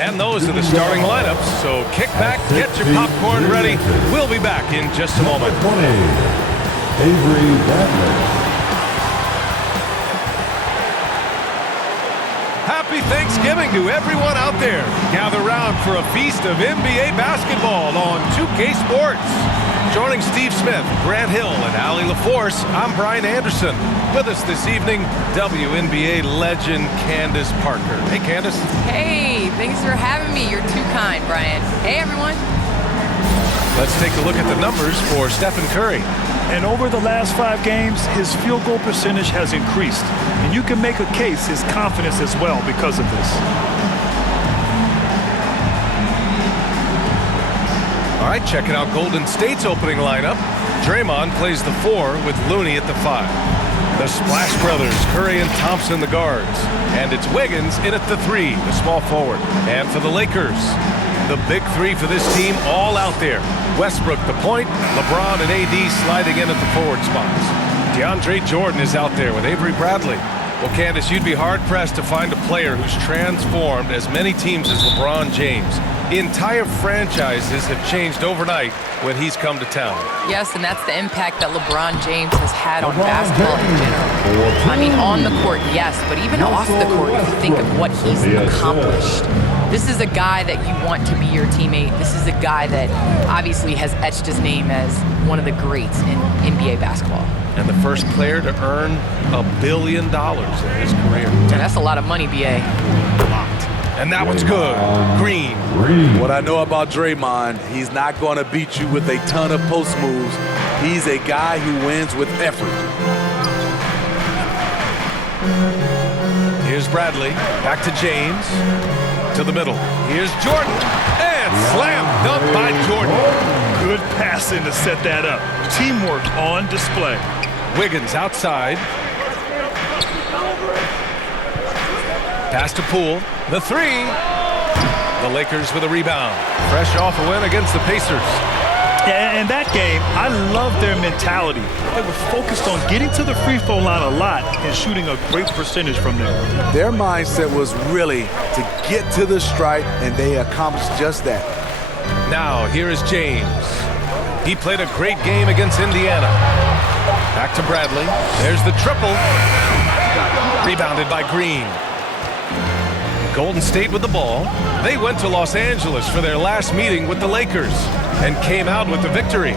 And those are the starting lineups, so kick back, get your popcorn ready. We'll be back in just a moment. 20, Avery Bradley. Happy Thanksgiving to everyone out there. Gather round for a feast of NBA basketball on 2K Sports. Joining Steve Smith, Grant Hill, and Allie LaForce, I'm Brian Anderson. With us this evening, WNBA legend Candace Parker. Hey, Candace. Hey, thanks for having me. You're too kind, Brian. Hey, everyone. Let's take a look at the numbers for Stephen Curry. And over the last 5 games, his field goal percentage has increased. And you can make a case his confidence as well because of this. All right, checking out Golden State's opening lineup. Draymond plays the 4 with Looney at the 5. The Splash Brothers, Curry and Thompson, the guards. And it's Wiggins in at the 3, the small forward. And for the Lakers, the big 3 for this team all out there. Westbrook the point, LeBron and AD sliding in at the forward spots. DeAndre Jordan is out there with Avery Bradley. Well, Candace, you'd be hard-pressed to find a player who's transformed as many teams as LeBron James. Entire franchises have changed overnight when he's come to town. Yes, and that's the impact that LeBron James has had on basketball in general. I mean, on the court, yes, but even off the court, if you think of what he's accomplished. This is a guy that you want to be your teammate. This is a guy that obviously has etched his name as one of the greats in NBA basketball. And the first player to earn $1 billion in his career. And that's a lot of money, B.A. Locked. And that one's good. Green. What I know about Draymond, he's not going to beat you with a ton of post moves. He's a guy who wins with effort. Here's Bradley. Back to James. To the middle. Here's Jordan. And slam dunk by Jordan. Good passing to set that up. Teamwork on display. Wiggins outside. Pass to Poole. The 3. The Lakers with a rebound. Fresh off a win against the Pacers. And that game, I love their mentality. They were focused on getting to the free throw line a lot and shooting a great percentage from there. Their mindset was really to get to the stripe, and they accomplished just that. Now, here is James. He played a great game against Indiana. Back to Bradley. There's the triple. Rebounded by Green. Golden State with the ball. They went to Los Angeles for their last meeting with the Lakers and came out with the victory.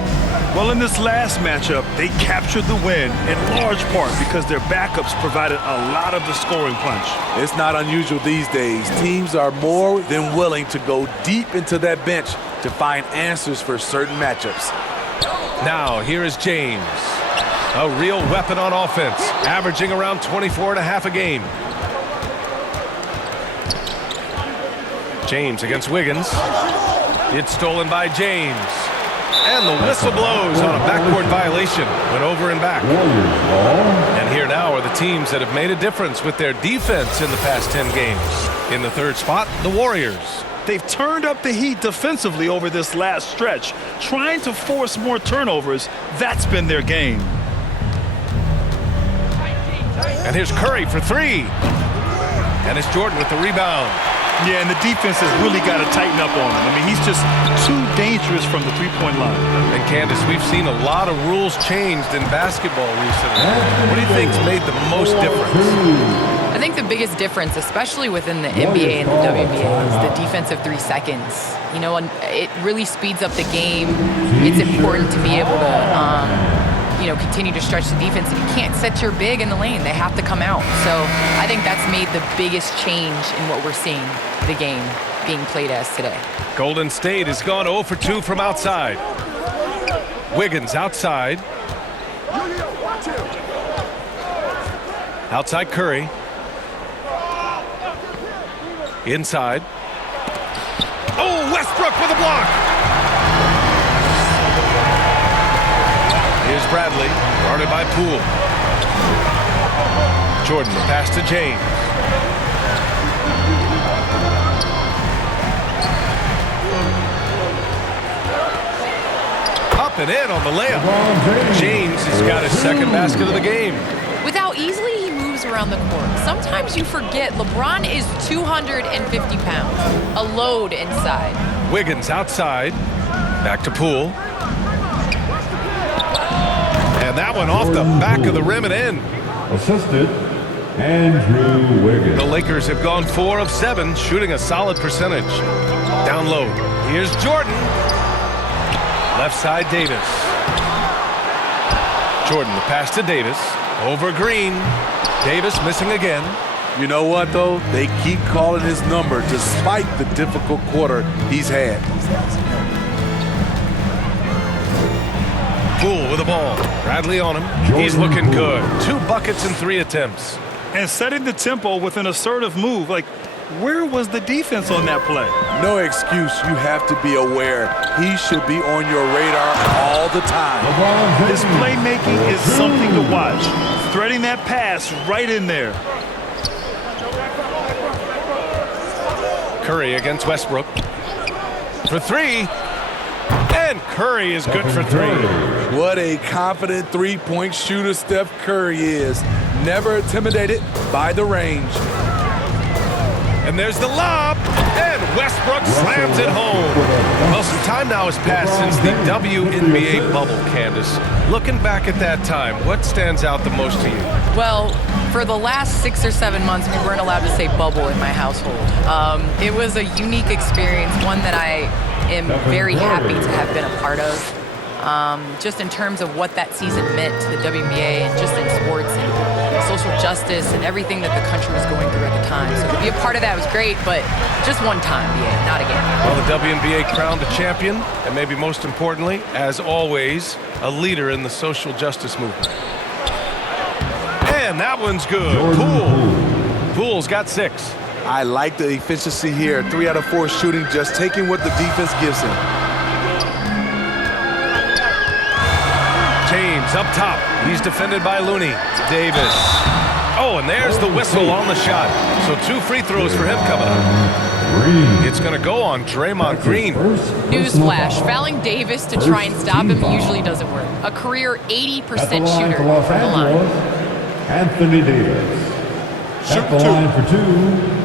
Well, in this last matchup, they captured the win in large part because their backups provided a lot of the scoring punch. It's not unusual these days. Teams are more than willing to go deep into that bench to find answers for certain matchups. Now, here is James. A real weapon on offense, averaging around 24.5 a game. James against Wiggins. It's stolen by James. And the whistle blows on a backboard violation. Went over and back. And here now are the teams that have made a difference with their defense in the past 10 games. In the third spot, the Warriors. They've turned up the heat defensively over this last stretch, trying to force more turnovers. That's been their game. And here's Curry for 3. And it's Jordan with the rebound. Yeah, and the defense has really got to tighten up on him. I mean, he's just too dangerous from the three-point line. And Candace, we've seen a lot of rules changed in basketball recently. What do you think's made the most difference? I think the biggest difference, especially within the NBA and the WNBA, is the defensive 3 seconds. You know, and it really speeds up the game. It's important to be able to continue to stretch the defense, and you can't set your big in the lane. They have to come out. So I think that's made the biggest change in what we're seeing the game being played as today. Golden State has gone 0 for 2 from outside. Wiggins outside. Outside Curry. Inside. Oh, Westbrook with a block. Here's Bradley, guarded by Poole. Jordan, the pass to James. Up and in on the layup. James has got his second basket of the game. With how easily he moves around the court. Sometimes you forget LeBron is 250 pounds, a load inside. Wiggins outside. Back to Poole. And that one off the back of the rim and in. Assisted, Andrew Wiggins. The Lakers have gone 4 of 7, shooting a solid percentage. Down low. Here's Jordan. Left side, Davis. Jordan, the pass to Davis. Over Green. Davis missing again. You know what, though? They keep calling his number despite the difficult quarter he's had. Poole with the ball. Bradley on him. He's looking good. 2 buckets in 3 attempts. And setting the tempo with an assertive move. Like, where was the defense on that play? No excuse. You have to be aware. He should be on your radar all the time. His playmaking is something to watch. Threading that pass right in there. Curry against Westbrook. For 3. And Curry is good for 3. What a confident three-point shooter Steph Curry is. Never intimidated by the range. And there's the lob. And Westbrook slams it home. Well, some time now has passed since the WNBA bubble, Candace. Looking back at that time, what stands out the most to you? Well, for the last 6 or 7 months, we weren't allowed to say bubble in my household. It was a unique experience, one that I am very happy to have been a part of. Just in terms of what that season meant to the WNBA and just in sports and social justice and everything that the country was going through at the time. So to be a part of that was great, but just one time, not again. Well, the WNBA crowned a champion, and maybe most importantly, as always, a leader in the social justice movement. And that one's good. Poole. Poole's got 6. I like the efficiency here. 3 out of 4 shooting, just taking what the defense gives him. James up top. He's defended by Looney. Davis. Oh, and there's the whistle on the shot. So 2 free throws for him coming up. It's going to go on Draymond Green. Newsflash, fouling Davis to try and stop him usually doesn't work. A career 80% shooter from the line. Anthony Davis. At the line for 2.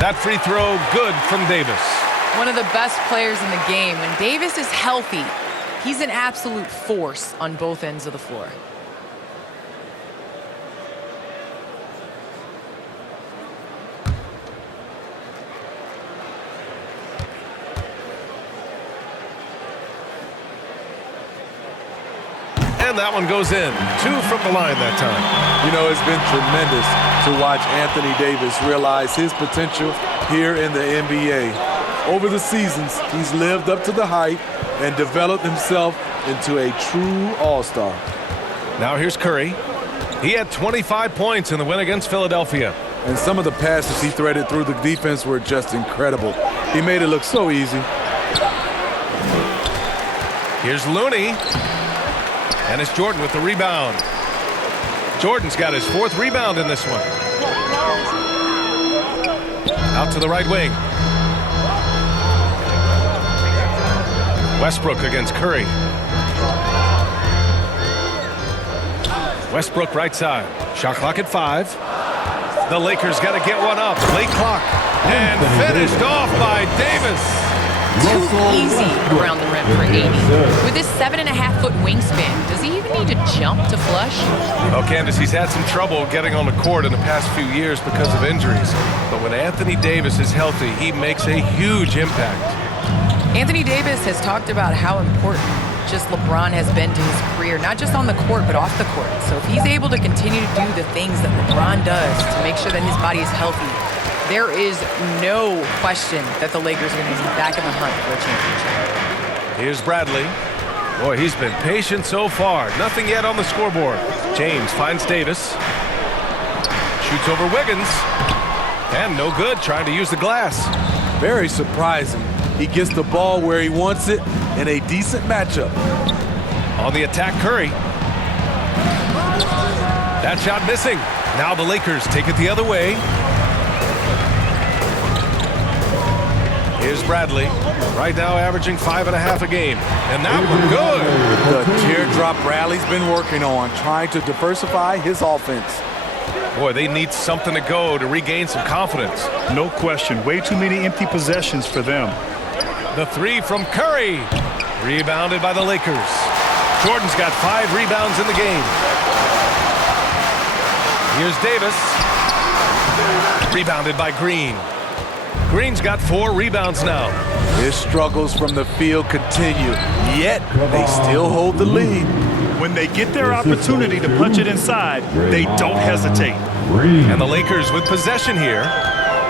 That free throw good from Davis. One of the best players in the game. When Davis is healthy, he's an absolute force on both ends of the floor. And that one goes in. 2 from the line that time. You know, it's been tremendous to watch Anthony Davis realize his potential here in the NBA. Over the seasons, he's lived up to the hype and developed himself into a true all-star. Now here's Curry. He had 25 points in the win against Philadelphia. And some of the passes he threaded through the defense were just incredible. He made it look so easy. Here's Looney. And it's Jordan with the rebound. Jordan's got his 4th rebound in this one. Out to the right wing. Westbrook against Curry. Westbrook right side. Shot clock at 5. The Lakers got to get one up. Late clock. And finished off by Davis. Too easy around the rim for 80. With his 7.5-foot wingspan, does he even need to jump to flush? Well, Candace, he's had some trouble getting on the court in the past few years because of injuries. But when Anthony Davis is healthy, he makes a huge impact. Anthony Davis has talked about how important just LeBron has been to his career, not just on the court, but off the court. So if he's able to continue to do the things that LeBron does to make sure that his body is healthy, there is no question that the Lakers are going to be back in the hunt for a championship. Here's Bradley. Boy, he's been patient so far. Nothing yet on the scoreboard. James finds Davis. Shoots over Wiggins. And no good, trying to use the glass. Very surprising. He gets the ball where he wants it in a decent matchup. On the attack, Curry. That shot missing. Now the Lakers take it the other way. Here's Bradley, right now averaging 5.5 a game. And that one good. The teardrop Bradley's been working on, trying to diversify his offense. Boy, they need something to go to regain some confidence. No question. Way too many empty possessions for them. The three from Curry. Rebounded by the Lakers. Jordan's got 5 rebounds in the game. Here's Davis. Rebounded by Green. Green's got 4 rebounds now. His struggles from the field continue, yet they still hold the lead. When they get their opportunity to punch it inside, they don't hesitate. And the Lakers with possession here.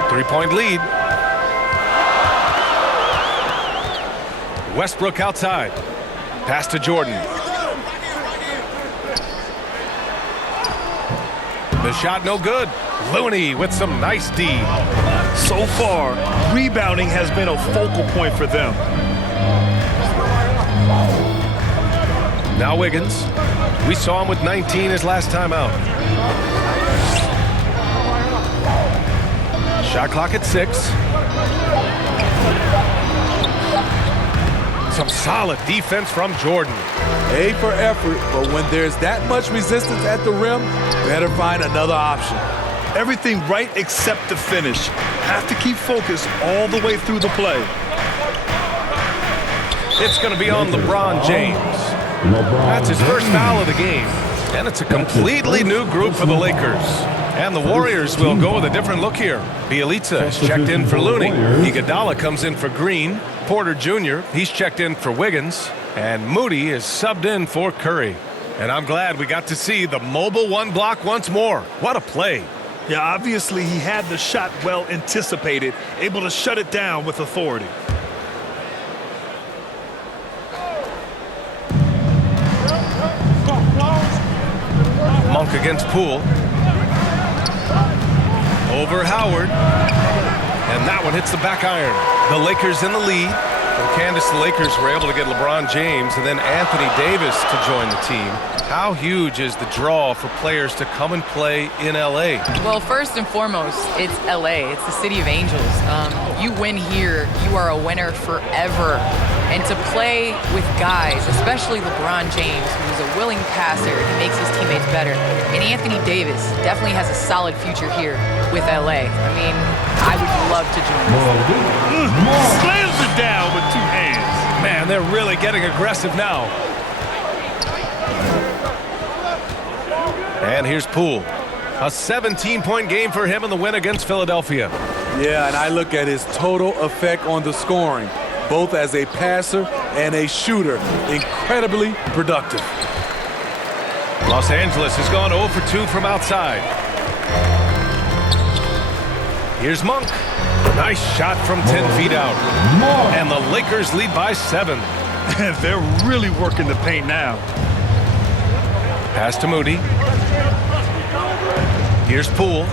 3-point lead. Westbrook outside. Pass to Jordan. The shot no good. Looney with some nice D. So far, rebounding has been a focal point for them. Now Wiggins. We saw him with 19 his last time out. Shot clock at 6. Some solid defense from Jordan. A for effort, but when there's that much resistance at the rim, better find another option. Everything right except the finish. Have to keep focused all the way through the play. It's going to be on LeBron James. That's his first foul of the game. And it's a completely new group for the Lakers. And the Warriors will go with a different look here. Bielitsa is checked in for Looney. Iguodala comes in for Green. Porter Jr., he's checked in for Wiggins. And Moody is subbed in for Curry. And I'm glad we got to see the mobile one block once more. What a play. Yeah, obviously he had the shot well anticipated, able to shut it down with authority. Monk against Poole. Over Howard. And that one hits the back iron. The Lakers in the lead. And Candace, the Lakers were able to get LeBron James and then Anthony Davis to join the team. How huge is the draw for players to come and play in L.A.? Well, first and foremost, it's L.A. It's the city of angels. You win here, you are a winner forever. And to play with guys, especially LeBron James, who's a willing passer, he makes his teammates better. And Anthony Davis definitely has a solid future here with L.A. I mean, I would love to join this. Slams it down with 2 hands. Man, they're really getting aggressive now. And here's Poole. A 17-point game for him in the win against Philadelphia. Yeah, and I look at his total effect on the scoring, both as a passer and a shooter. Incredibly productive. Los Angeles has gone 0 for 2 from outside. Here's Monk. Nice shot from 10 feet out. And the Lakers lead by 7. They're really working the paint now. Pass to Moody. Here's Poole.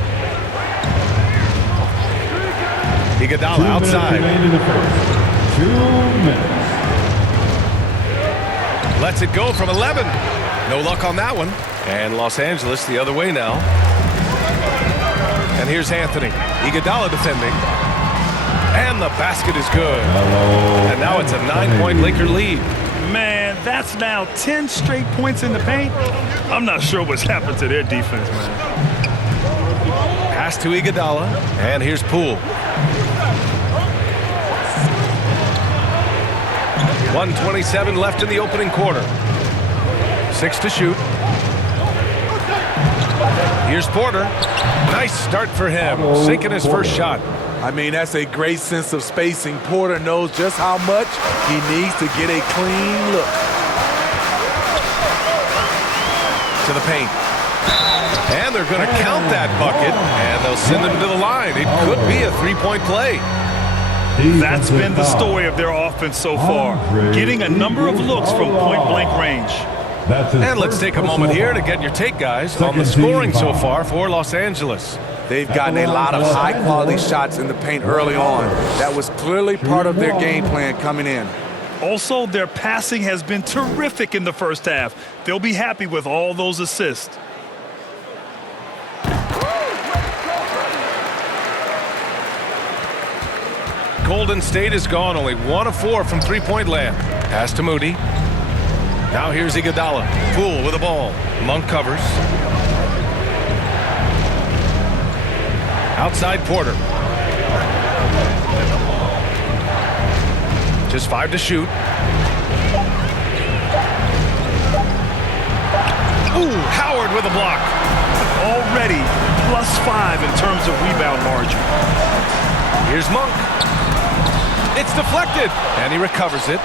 Iguodala outside. 2 minutes. Lets it go from 11. No luck on that one. And Los Angeles the other way now. And here's Anthony. Iguodala defending. And the basket is good. And now it's a 9-point Laker lead. Man, that's now 10 straight points in the paint. I'm not sure what's happened to their defense, man. Pass to Iguodala. And here's Poole. 1:27 left in the opening quarter. 6 to shoot. Here's Porter. Nice start for him. Sinking his first shot. I mean, that's a great sense of spacing. Porter knows just how much he needs to get a clean look. To the paint. And they're going to count that bucket, and they'll send him to the line. It could be a 3-point play. That's been the story of their offense so far, getting a number of looks from point-blank range. And let's take a moment here to get your take, guys, on the scoring so far for Los Angeles. They've gotten a lot of high-quality shots in the paint early on. That was clearly part of their game plan coming in. Also, their passing has been terrific in the first half. They'll be happy with all those assists. Golden State is gone, only 1 of 4 from three-point land. Pass to Moody. Now here's Iguodala. Poole with the ball. Monk covers. Outside Porter. Just 5 to shoot. Ooh, Howard with a block. Already +5 in terms of rebound margin. Here's Monk. It's deflected, and he recovers it,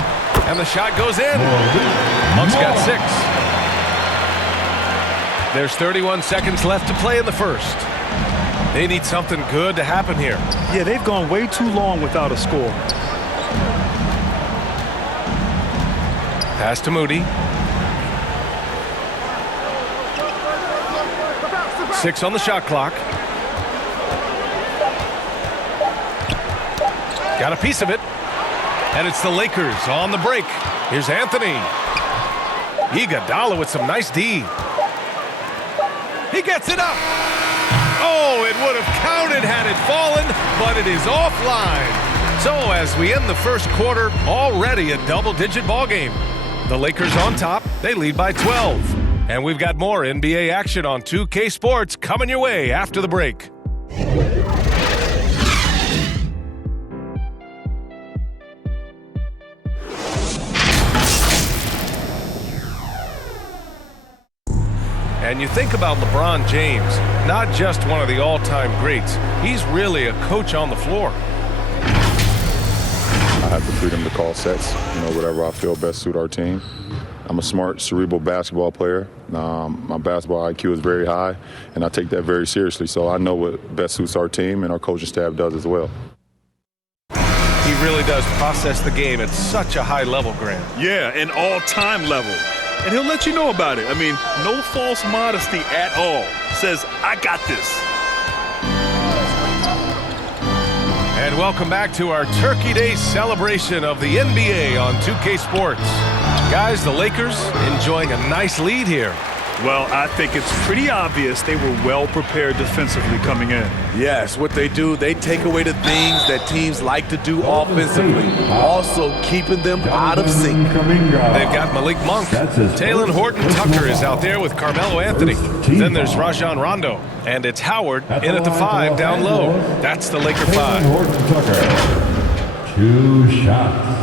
and the shot goes in. Monk's got 6. There's 31 seconds left to play in the first. They need something good to happen here. Yeah, they've gone way too long without a score. Pass to Moody. 6 on the shot clock. Got a piece of it. And it's the Lakers on the break. Here's Anthony. Iguodala with some nice D. He gets it up. Oh, it would have counted had it fallen, but it is offline. So as we end the first quarter, already a double-digit ball game. The Lakers on top. They lead by 12. And we've got more NBA action on 2K Sports coming your way after the break. And you think about LeBron James, not just one of the all-time greats. He's really a coach on the floor. I have the freedom to call sets, whatever I feel best suit our team. I'm a smart, cerebral basketball player. My basketball IQ is very high, and I take that very seriously. So I know what best suits our team, and our coaching staff does as well. He really does process the game at such a high level, Grant. Yeah, an all-time level. And he'll let you know about it. I mean, no false modesty at all. Says, I got this. And welcome back to our Turkey Day celebration of the NBA on 2K Sports. Guys, the Lakers enjoying a nice lead here. Well, I think it's pretty obvious they were well prepared defensively coming in. Yes, what they do, they take away the things that teams like to do offensively, also keeping them out of sync. They've got Malik Monk. Taylor Horton-Tucker is out there with Carmelo Anthony. Then there's Rajon Rondo. And it's Howard in at the 5 down low. That's the Laker 5. Horton-Tucker. 2 shots.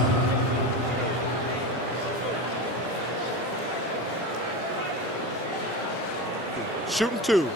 Shooting 2.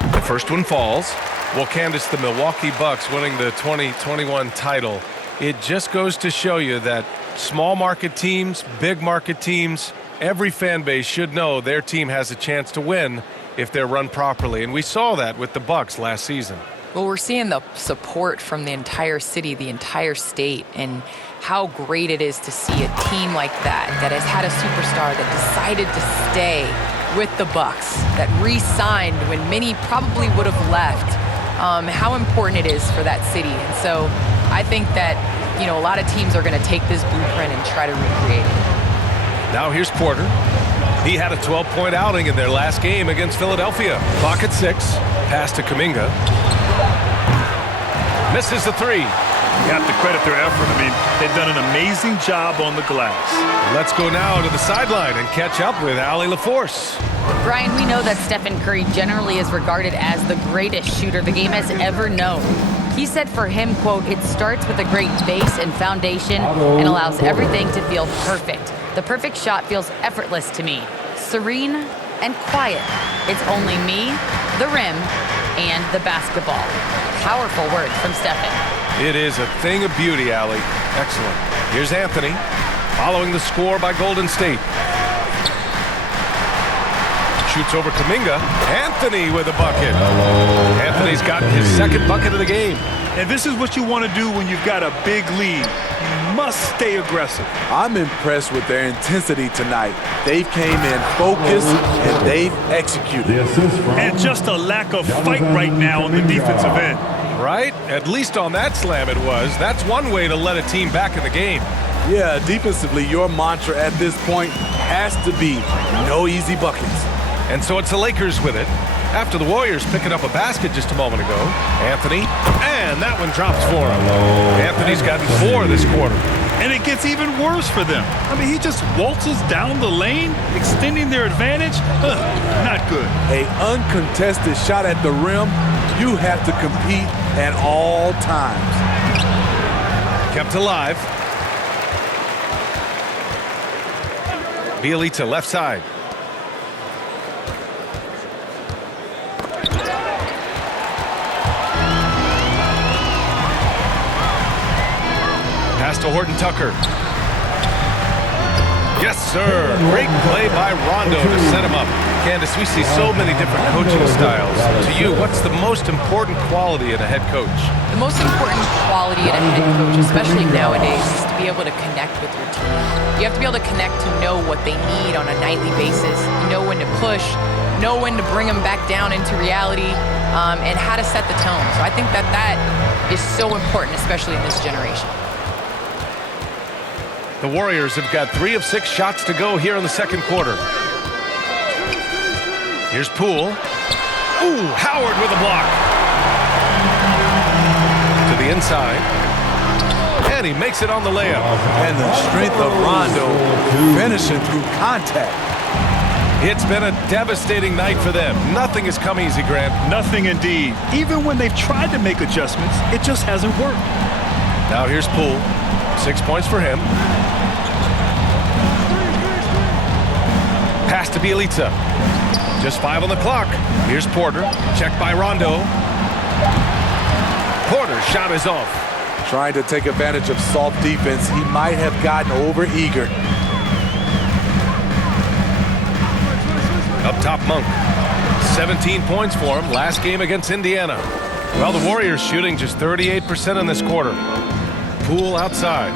The first one falls. Well, Candace, the Milwaukee Bucks winning the 2021 title, it just goes to show you that small market teams, big market teams, every fan base should know their team has a chance to win if they're run properly. And we saw that with the Bucks last season. Well, we're seeing the support from the entire city, the entire state, and how great it is to see a team like that has had a superstar that decided to stay with the Bucks, that re-signed when many probably would have left, how important it is for that city. And so I think that, a lot of teams are going to take this blueprint and try to recreate it. Now here's Porter. He had a 12-point outing in their last game against Philadelphia. Clock at 6. Pass to Kuminga. Misses the 3. You have to credit their effort. I mean, they've done an amazing job on the glass. Let's go now to the sideline and catch up with Allie LaForce. Brian, we know that Stephen Curry generally is regarded as the greatest shooter the game has ever known. He said for him, quote, "It starts with a great base and foundation and allows everything to feel perfect. The perfect shot feels effortless to me, serene and quiet. It's only me, the rim, and the basketball." Powerful words from Stephen. It is a thing of beauty, Allie. Excellent. Here's Anthony, following the score by Golden State. Shoots over Kuminga. Anthony with a bucket. Anthony's gotten his second bucket of the game. And this is what you want to do when you've got a big lead. You must stay aggressive. I'm impressed with their intensity tonight. They've came in focused and they've executed. And just a lack of fight right now on the defensive end. Right? At least on that slam it was. That's one way to let a team back in the game. Yeah, defensively, your mantra at this point has to be no easy buckets. And so it's the Lakers with it. After the Warriors picking up a basket just a moment ago. Anthony, and that one drops for him. Anthony's gotten 4 this quarter. And it gets even worse for them. I mean, he just waltzes down the lane, extending their advantage. Not good. An uncontested shot at the rim, you have to compete at all times. Kept alive. Bielitsa left side. Pass to Horton Tucker. Yes, sir. Great play by Rondo to set him up. Candace, we see so many different coaching styles. To you, what's the most important quality in a head coach? The most important quality in a head coach, especially nowadays, is to be able to connect with your team. You have to be able to connect to know what they need on a nightly basis, know when to push, know when to bring them back down into reality, and how to set the tone. So I think that is so important, especially in this generation. The Warriors have got 3 of 6 shots to go here in the second quarter. Here's Poole. Ooh, Howard with a block. To the inside. And he makes it on the layup. And the strength of Rondo finishing through contact. It's been a devastating night for them. Nothing has come easy, Grant. Nothing indeed. Even when they've tried to make adjustments, it just hasn't worked. Now here's Poole. 6 points for him. Pass to Bielitsa. Just 5 on the clock. Here's Porter. Checked by Rondo. Porter's shot is off. Trying to take advantage of soft defense, he might have gotten over-eager. Up top, Monk. 17 points for him last game against Indiana. Well, the Warriors shooting just 38% in this quarter. Poole outside.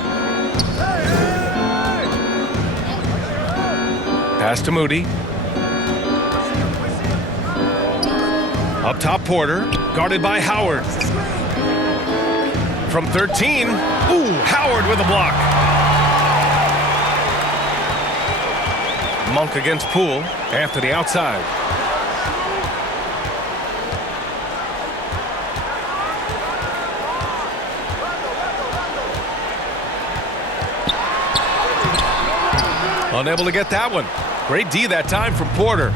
Pass to Moody. Up top, Porter. Guarded by Howard. From 13. Ooh, Howard with a block. Monk against Poole. Anthony outside. Unable to get that one. Great D that time from Porter.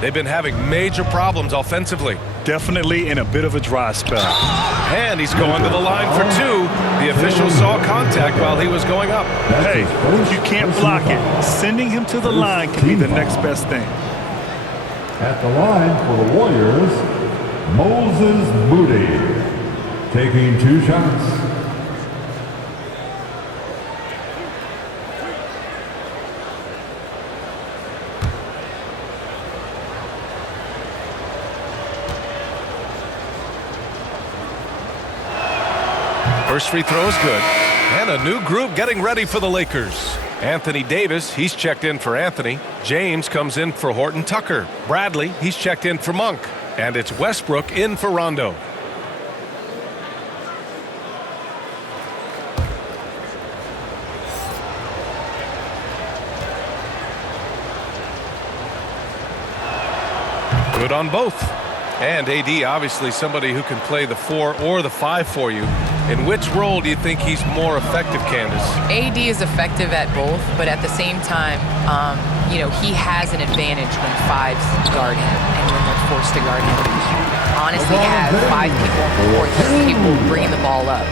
They've been having major problems offensively. Definitely in a bit of a dry spell. And he's going to the line for 2. The official saw contact while he was going up. Hey, if you can't block it, sending him to the line can be the next best thing. At the line for the Warriors, Moses Moody, taking 2 shots. First free throw is good. And a new group getting ready for the Lakers. Anthony Davis, he's checked in for Anthony. James comes in for Horton Tucker. Bradley, he's checked in for Monk. And it's Westbrook in for Rondo. Good on both. And AD, obviously somebody who can play the 4 or the 5 for you. In which role do you think he's more effective, Candace? AD is effective at both, but at the same time, he has an advantage when 5s guard him and when they're forced to guard him. He honestly has 5 people on the court that are capable of bringing the ball up.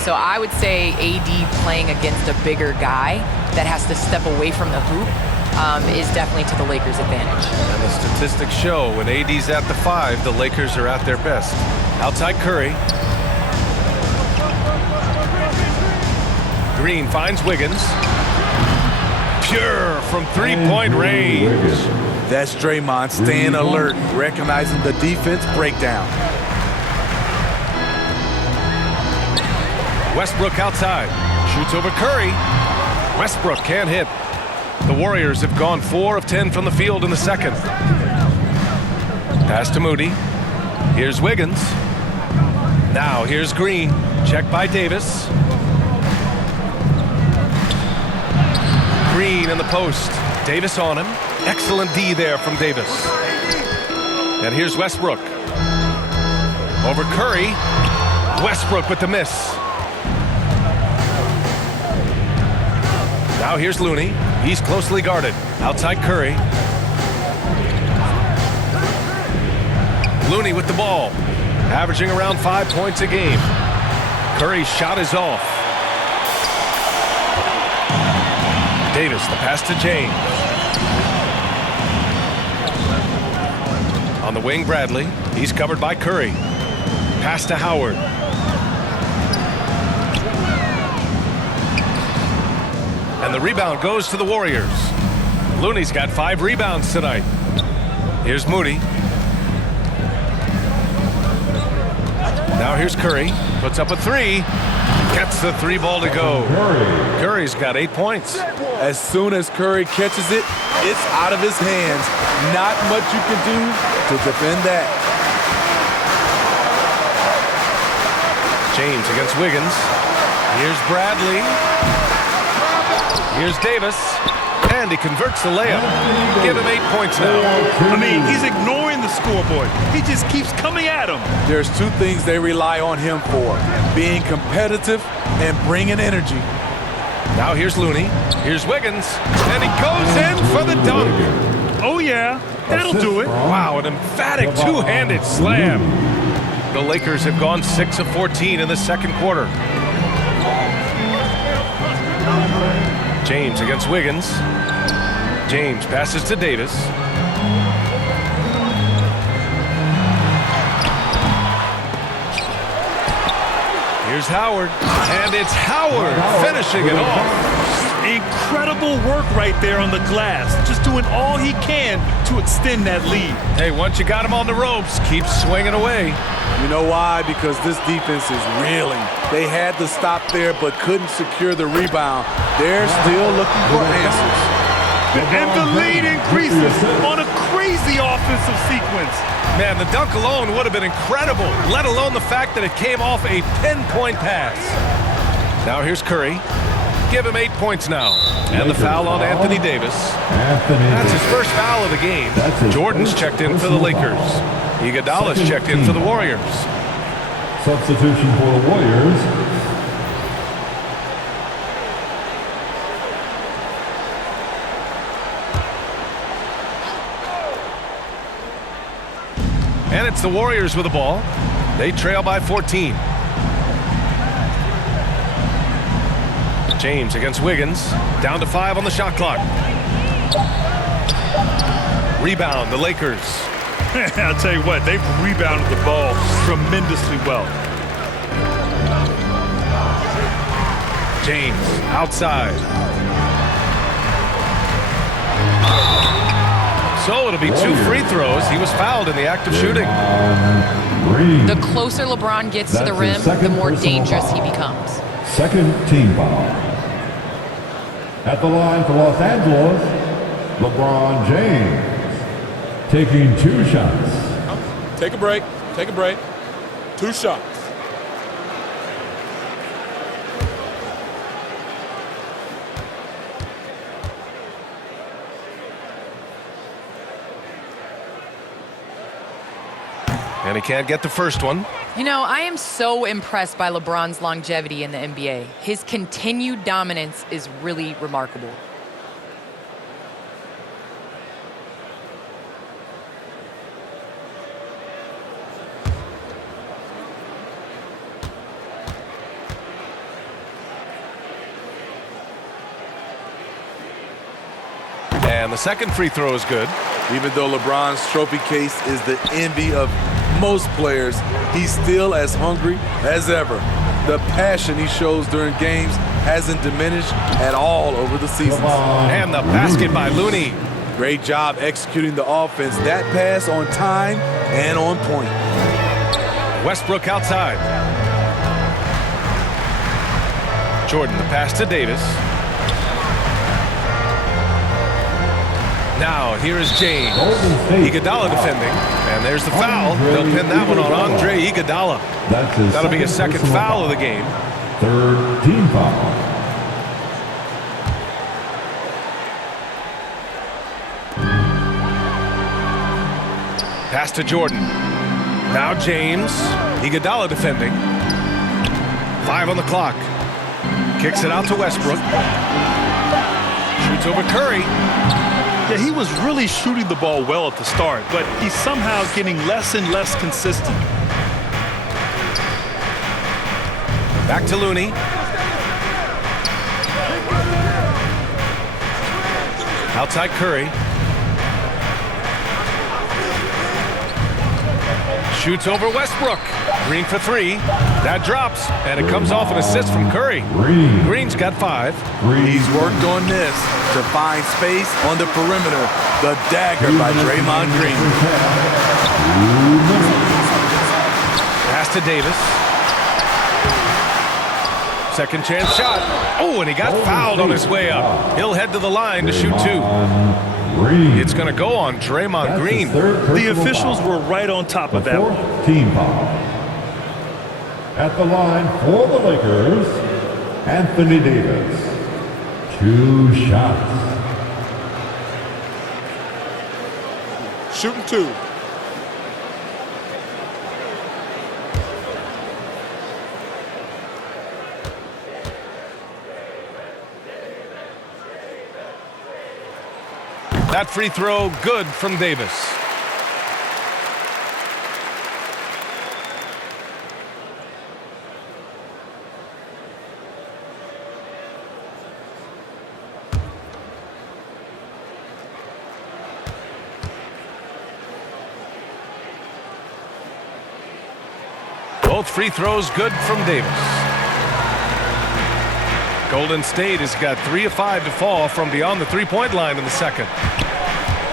So I would say AD playing against a bigger guy that has to step away from the hoop is definitely to the Lakers' advantage. And the statistics show when AD's at the 5, the Lakers are at their best. Outside Curry. Green finds Wiggins. Pure from 3-point range. That's Draymond staying alert, recognizing the defense breakdown. Westbrook outside. Shoots over Curry. Westbrook can't hit. The Warriors have gone 4 of 10 from the field in the second. Pass to Moody. Here's Wiggins. Now here's Green. Checked by Davis. Green in the post. Davis on him. Excellent D there from Davis. And here's Westbrook. Over Curry. Westbrook with the miss. Now here's Looney. He's closely guarded. Outside Curry. Looney with the ball. Averaging around 5 points a game. Curry's shot is off. Davis, the pass to James. On the wing, Bradley. He's covered by Curry. Pass to Howard. And the rebound goes to the Warriors. Looney's got 5 rebounds tonight. Here's Moody. Now here's Curry. Puts up a 3. Gets the 3 ball to go. Curry's got 8 points. As soon as Curry catches it, it's out of his hands. Not much you can do to defend that. James against Wiggins. Here's Bradley. Here's Davis. And he converts the layup. Give him 8 points now. I mean, he's ignoring the scoreboard. He just keeps coming at him. There's 2 things they rely on him for: being competitive and bringing energy. Now here's Looney. Here's Wiggins. And he goes in for the dunk. Oh, yeah. That'll do it. Wow, an emphatic two-handed slam. The Lakers have gone 6 of 14 in the second quarter. James against Wiggins. James passes to Davis. Here's Howard. And it's Howard finishing it off. Incredible work right there on the glass. Just doing all he can to extend that lead. Hey, once you got him on the ropes, keep swinging away. You know why? Because this defense is reeling. They had to stop there but couldn't secure the rebound. They're still looking for answers. And the lead increases on a crazy offensive sequence. Man, the dunk alone would have been incredible, let alone the fact that it came off a pinpoint pass. Now here's Curry. Give him 8 points now. And the foul on Anthony Davis. That's his first foul of the game. Jordan's checked in for the Lakers. Iguodala's checked in for the Warriors. Substitution for the Warriors. And it's the Warriors with the ball. They trail by 14. James against Wiggins. Down to 5 on the shot clock. Rebound, the Lakers. I'll tell you what, they've rebounded the ball tremendously well. James outside. So it'll be 2 free throws. He was fouled in the act of shooting. The closer LeBron gets to the rim, the more dangerous he becomes. Second team foul. At the line for Los Angeles, LeBron James taking 2 shots. Take a break. Take a break. 2 shots. And he can't get the first one. You know, I am so impressed by LeBron's longevity in the NBA. His continued dominance is really remarkable. And the second free throw is good. Even though LeBron's trophy case is the envy of most players, he's still as hungry as ever. The passion he shows during games hasn't diminished at all over the season. And the basket by Looney. Great job executing the offense. That pass on time and on point. Westbrook outside. Jordan, the pass to Davis. Now, here is James. Iguodala defending. And there's the foul. They'll pin that one on Andre Iguodala. That'll be a second foul of the game. Third team foul. Pass to Jordan. Now James. Iguodala defending. 5 on the clock. Kicks it out to Westbrook. Shoots over Curry. Yeah, he was really shooting the ball well at the start, but he's somehow getting less and less consistent. Back to Looney. Outside Curry. Shoots over Westbrook. Green for 3. That drops, and it comes off an assist from Curry. Green's got 5. He's worked on this to find space on the perimeter. The dagger by Draymond Green. Pass to Davis. Second chance shot. Oh, and he got fouled on his way up. He'll head to the line to shoot 2. It's going to go on Draymond Green. The officials were right on top of that one. Team foul. At the line for the Lakers, Anthony Davis. 2 shots. Shooting 2. That free throw good from Davis. Both free throws good from Davis. Golden State has got 3 of 5 to fall from beyond the three-point line in the second.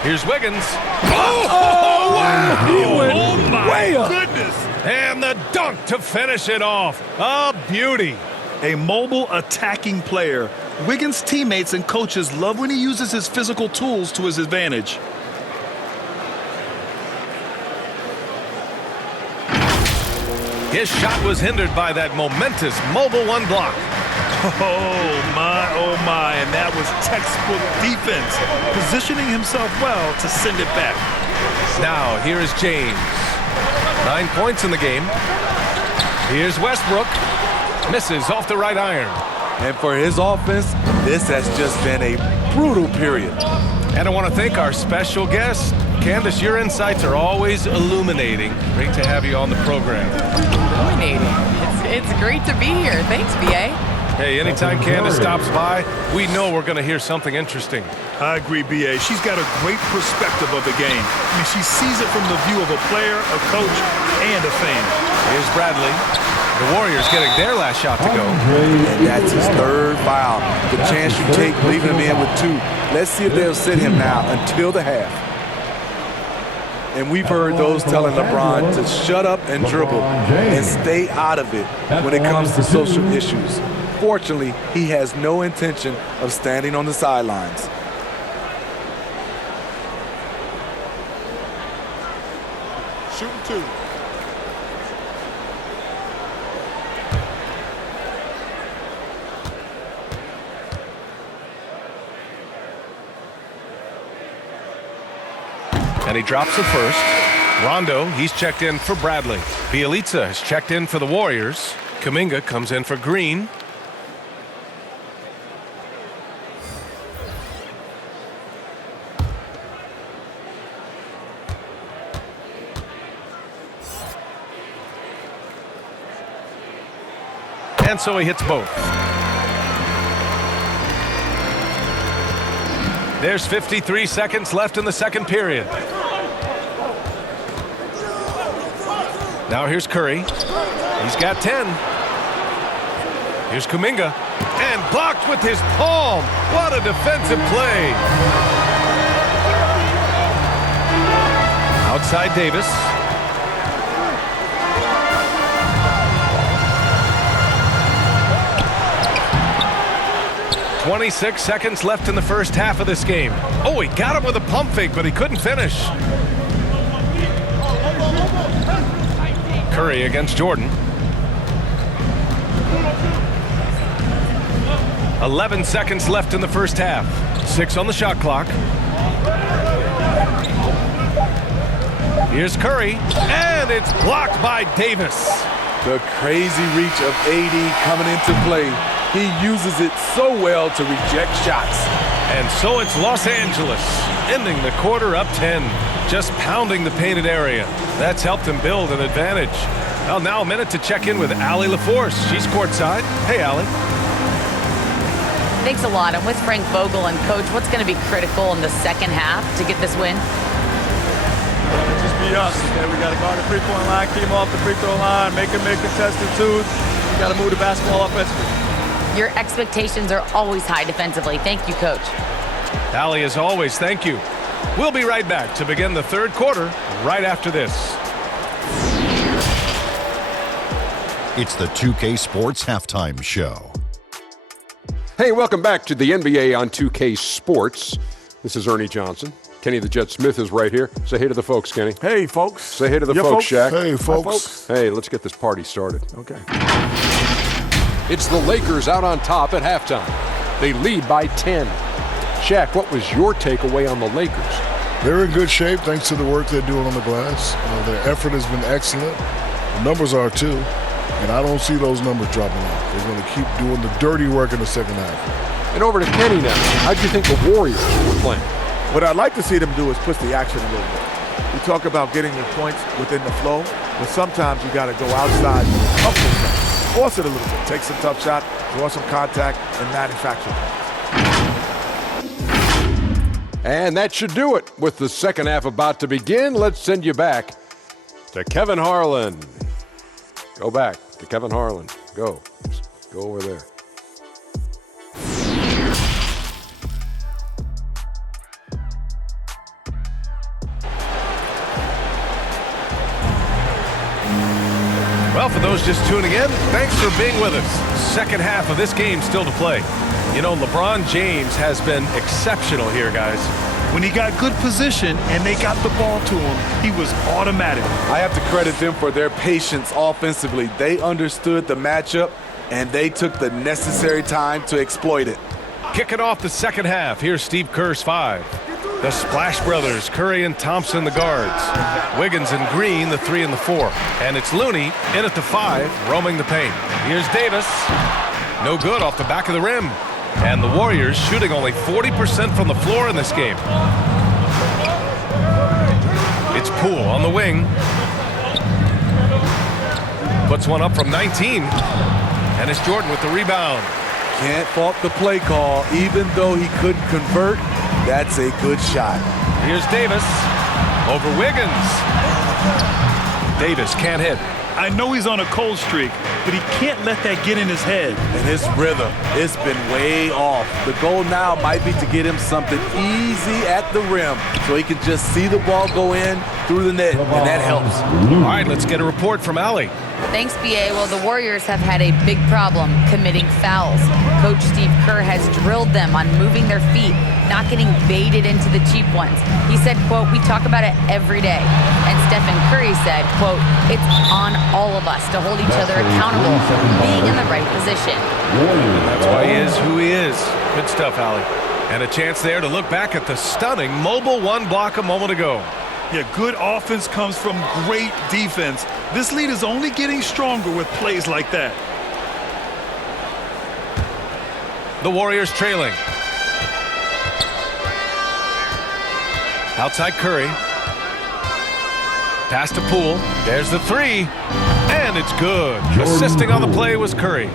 Here's Wiggins. Oh, wow! He went way up. Goodness. And the dunk to finish it off. A beauty. A mobile attacking player. Wiggins' teammates and coaches love when he uses his physical tools to his advantage. His shot was hindered by that momentous mobile 1 block. Oh my, and that was textbook defense, positioning himself well to send it back. Now, here is James. 9 points in the game. Here's Westbrook. Misses off the right iron. And for his offense, this has just been a brutal period. And I want to thank our special guest. Candace, your insights are always illuminating. Great to have you on the program. Illuminating. It's great to be here. Thanks, BA. Hey, anytime Candace stops by, we know we're going to hear something interesting. I agree, BA. She's got a great perspective of the game. I mean, she sees it from the view of a player, a coach, and a fan. Here's Bradley. The Warriors getting their last shot to go. And that's his 3rd foul. The chance you take leaving him in with 2. Let's see if they'll sit him now until the half. And we've heard those telling LeBron to shut up and dribble and stay out of it when it comes to social issues. Fortunately, he has no intention of standing on the sidelines. Shooting 2. And he drops the first. Rondo, he's checked in for Bradley. Bielitsa has checked in for the Warriors. Kuminga comes in for Green. And so he hits both. There's 53 seconds left in the second period. Now here's Curry. He's got 10. Here's Kuminga. And blocked with his palm. What a defensive play. Outside Davis. .26 seconds left in the first half of this game. Oh, he got him with a pump fake, but he couldn't finish. Curry against Jordan. 11 seconds left in the first half. 6 on the shot clock. Here's Curry, and it's blocked by Davis. The crazy reach of AD coming into play. He uses it so well to reject shots. And so it's Los Angeles, ending the quarter up 10, just pounding the painted area. That's helped him build an advantage. Well, now a minute to check in with Allie LaForce. She's courtside. Hey, Allie. Thanks a lot. I'm with Frank Vogel. And, Coach, what's going to be critical in the second half to get this win? Just be us. Okay? We got to guard the free-point line, keep them off the free throw line, make them make contested twos. We got to move the basketball offensively. Your expectations are always high defensively. Thank you, Coach. Allie, as always, thank you. We'll be right back to begin the third quarter right after this. It's the 2K Sports Halftime Show. Hey, welcome back to the NBA on 2K Sports. This is Ernie Johnson. Kenny the Jet Smith is right here. Say hey to the folks, Kenny. Hey, folks. Say hey to the folks, Shaq. Hey, folks. Hi, folks. Hey, let's get this party started. Okay. It's the Lakers out on top at halftime. They lead by 10. Shaq, what was your takeaway on the Lakers? They're in good shape thanks to the work they're doing on the glass. Their effort has been excellent. The numbers are too. And I don't see those numbers dropping off. They're going to keep doing the dirty work in the second half. And over to Kenny now. How'd you think the Warriors were playing? What I'd like to see them do is push the action a little bit. We talk about getting your points within the flow, but sometimes you got to go outside of the flow. Force it a little bit. Take some tough shot, draw some contact, and manufacture points. And that should do it. With the second half about to begin, let's send you back to Kevin Harlan. Go back to Kevin Harlan. Go. Just go over there. Well, for those just tuning in, thanks for being with us. Second half of this game still to play. You know, LeBron James has been exceptional here, guys. When he got good position and they got the ball to him, he was automatic. I have to credit them for their patience offensively. They understood the matchup, and they took the necessary time to exploit it. Kicking off the second half, here's Steve Kerr's 5. The Splash Brothers, Curry and Thompson, the guards. Wiggins and Green, the 3 and the 4. And it's Looney in at the 5, roaming the paint. Here's Davis. No good off the back of the rim. And the Warriors shooting only 40% from the floor in this game. It's Poole on the wing. Puts one up from 19. And it's Jordan with the rebound. Can't fault the play call. Even though he couldn't convert, that's a good shot. Here's Davis over Wiggins. Davis can't hit. I know he's on a cold streak, but he can't let that get in his head. And his rhythm, it's been way off. The goal now might be to get him something easy at the rim so he can just see the ball go in through the net, and that helps. All right, let's get a report from Allie. Thanks, BA. Well, the Warriors have had a big problem committing fouls. Coach Steve Kerr has drilled them on moving their feet, not getting baited into the cheap ones. He said, quote, "We talk about it every day." And Stephen Curry said, quote, "It's on all of us to hold each other accountable for being in the right position." And that's why he is who he is. Good stuff, Allie. And a chance there to look back at the stunning mobile one block a moment ago. Yeah, good offense comes from great defense. This lead is only getting stronger with plays like that. The Warriors trailing. Outside Curry. Pass to Poole. There's the 3. And it's good. Assisting on the play was Curry.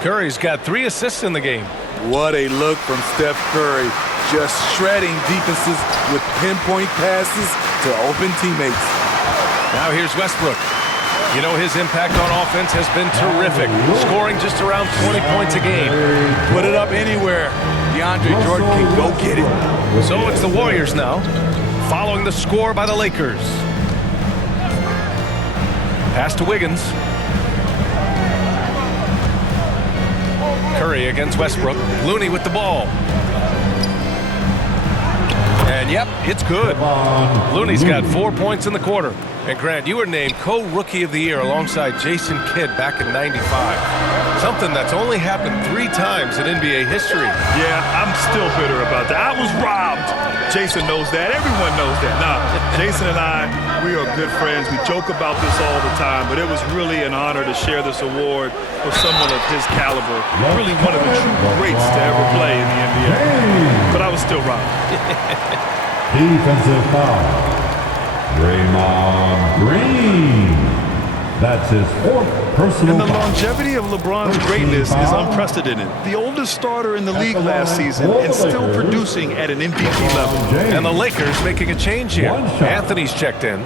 Curry's got 3 assists in the game. What a look from Steph Curry. Just shredding defenses with pinpoint passes to open teammates. Now here's Westbrook. You know, his impact on offense has been terrific. Scoring just around 20 points a game. Put it up anywhere. DeAndre Jordan can go get it. So it's the Warriors now, following the score by the Lakers. Pass to Wiggins. Curry against Westbrook. Looney with the ball. And yep, it's good. Looney's got 4 points in the quarter. And Grant, you were named co-rookie of the year alongside Jason Kidd back in '95. Something that's only happened 3 times in NBA history. Yeah, I'm still bitter about that. I was robbed. Jason knows that. Everyone knows that. Nah, Jason and I, we are good friends. We joke about this all the time, but it was really an honor to share this award with someone of his caliber. Really one of the true greats to ever play in the NBA. But I was still wrong. Defensive foul. Draymond Green. That's his fourth personal And the foul. longevity of LeBron's greatness is unprecedented. The oldest starter in the league last season and still producing at an MVP level. And the Lakers making a change here. Anthony's checked in.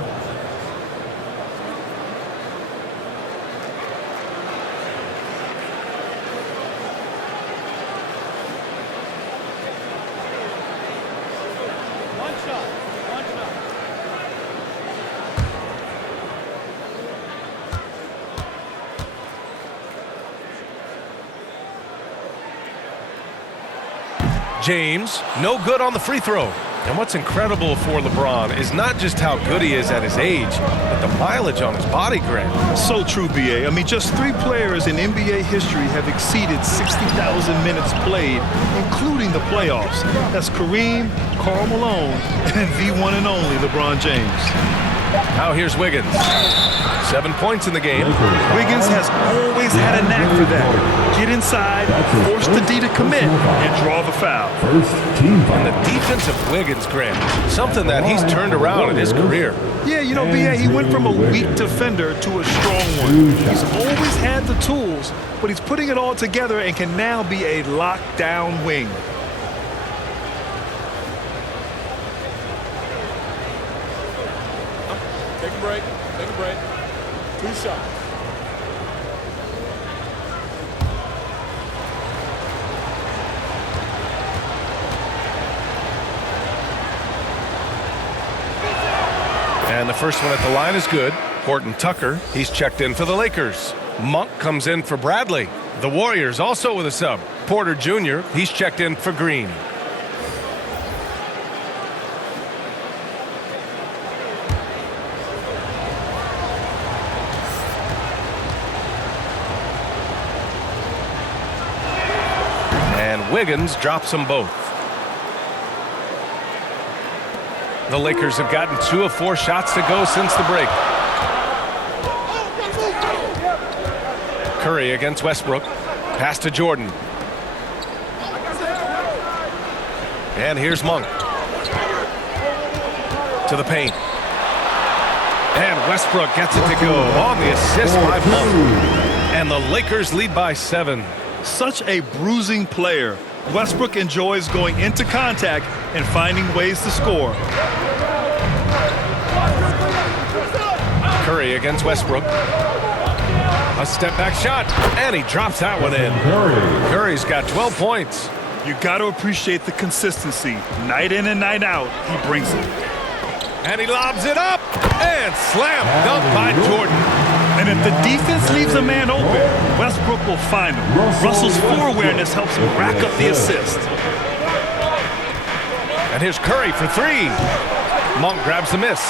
James, no good on the free throw. And what's incredible for LeBron is not just how good he is at his age, but the mileage on his body, Grant. So true, B.A. I mean, just 3 players in NBA history have exceeded 60,000 minutes played, including the playoffs. That's Kareem, Karl Malone, and the one and only LeBron James. Now here's Wiggins. 7 points in the game. Wiggins has always had a knack for that. Get inside, force the D to commit, and draw the foul. First team foul. And the defense of Wiggins, Grant, something that he's turned around in his career. Yeah, you know, B.A., he went from a weak defender to a strong one. He's always had the tools, but he's putting it all together and can now be a lockdown wing. Take a break. Take a break. 2 shots. And the first one at the line is good. Horton Tucker, he's checked in for the Lakers. Monk comes in for Bradley. The Warriors also with a sub. Porter Jr., he's checked in for Green. And Wiggins drops them both. The Lakers have gotten 2 of 4 shots to go since the break. Curry against Westbrook. Pass to Jordan. And here's Monk. To the paint. And Westbrook gets it to go on the assist by Monk. And the Lakers lead by 7. Such a bruising player. Westbrook enjoys going into contact and finding ways to score. Curry against Westbrook. A step back shot, and he drops that one in. Curry's got 12 points. You got to appreciate the consistency. Night in and night out, he brings it. And he lobs it up, and slam dunk by Jordan. And if the defense leaves a man open, Westbrook will find him. Russell's floor awareness helps him rack up the assist. And here's Curry for 3. Monk grabs the miss.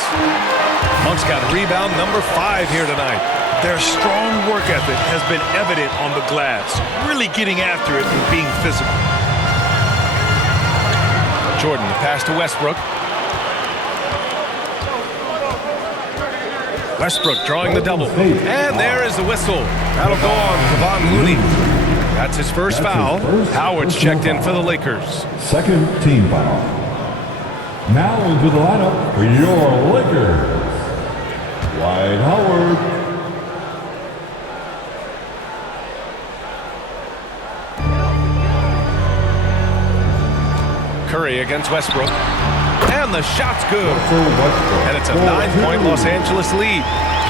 Monk's got rebound number 5 here tonight. Their strong work ethic has been evident on the glass, really getting after it and being physical. Jordan, the pass to Westbrook. Westbrook drawing the double. And there is the whistle. That'll go on Kevon Looney. That's his first foul. Howard's checked in for the Lakers. Second team foul. Now into the lineup for your Lakers. Dwight Howard. Curry against Westbrook. And the shot's good. And it's a 9-point Los Angeles lead.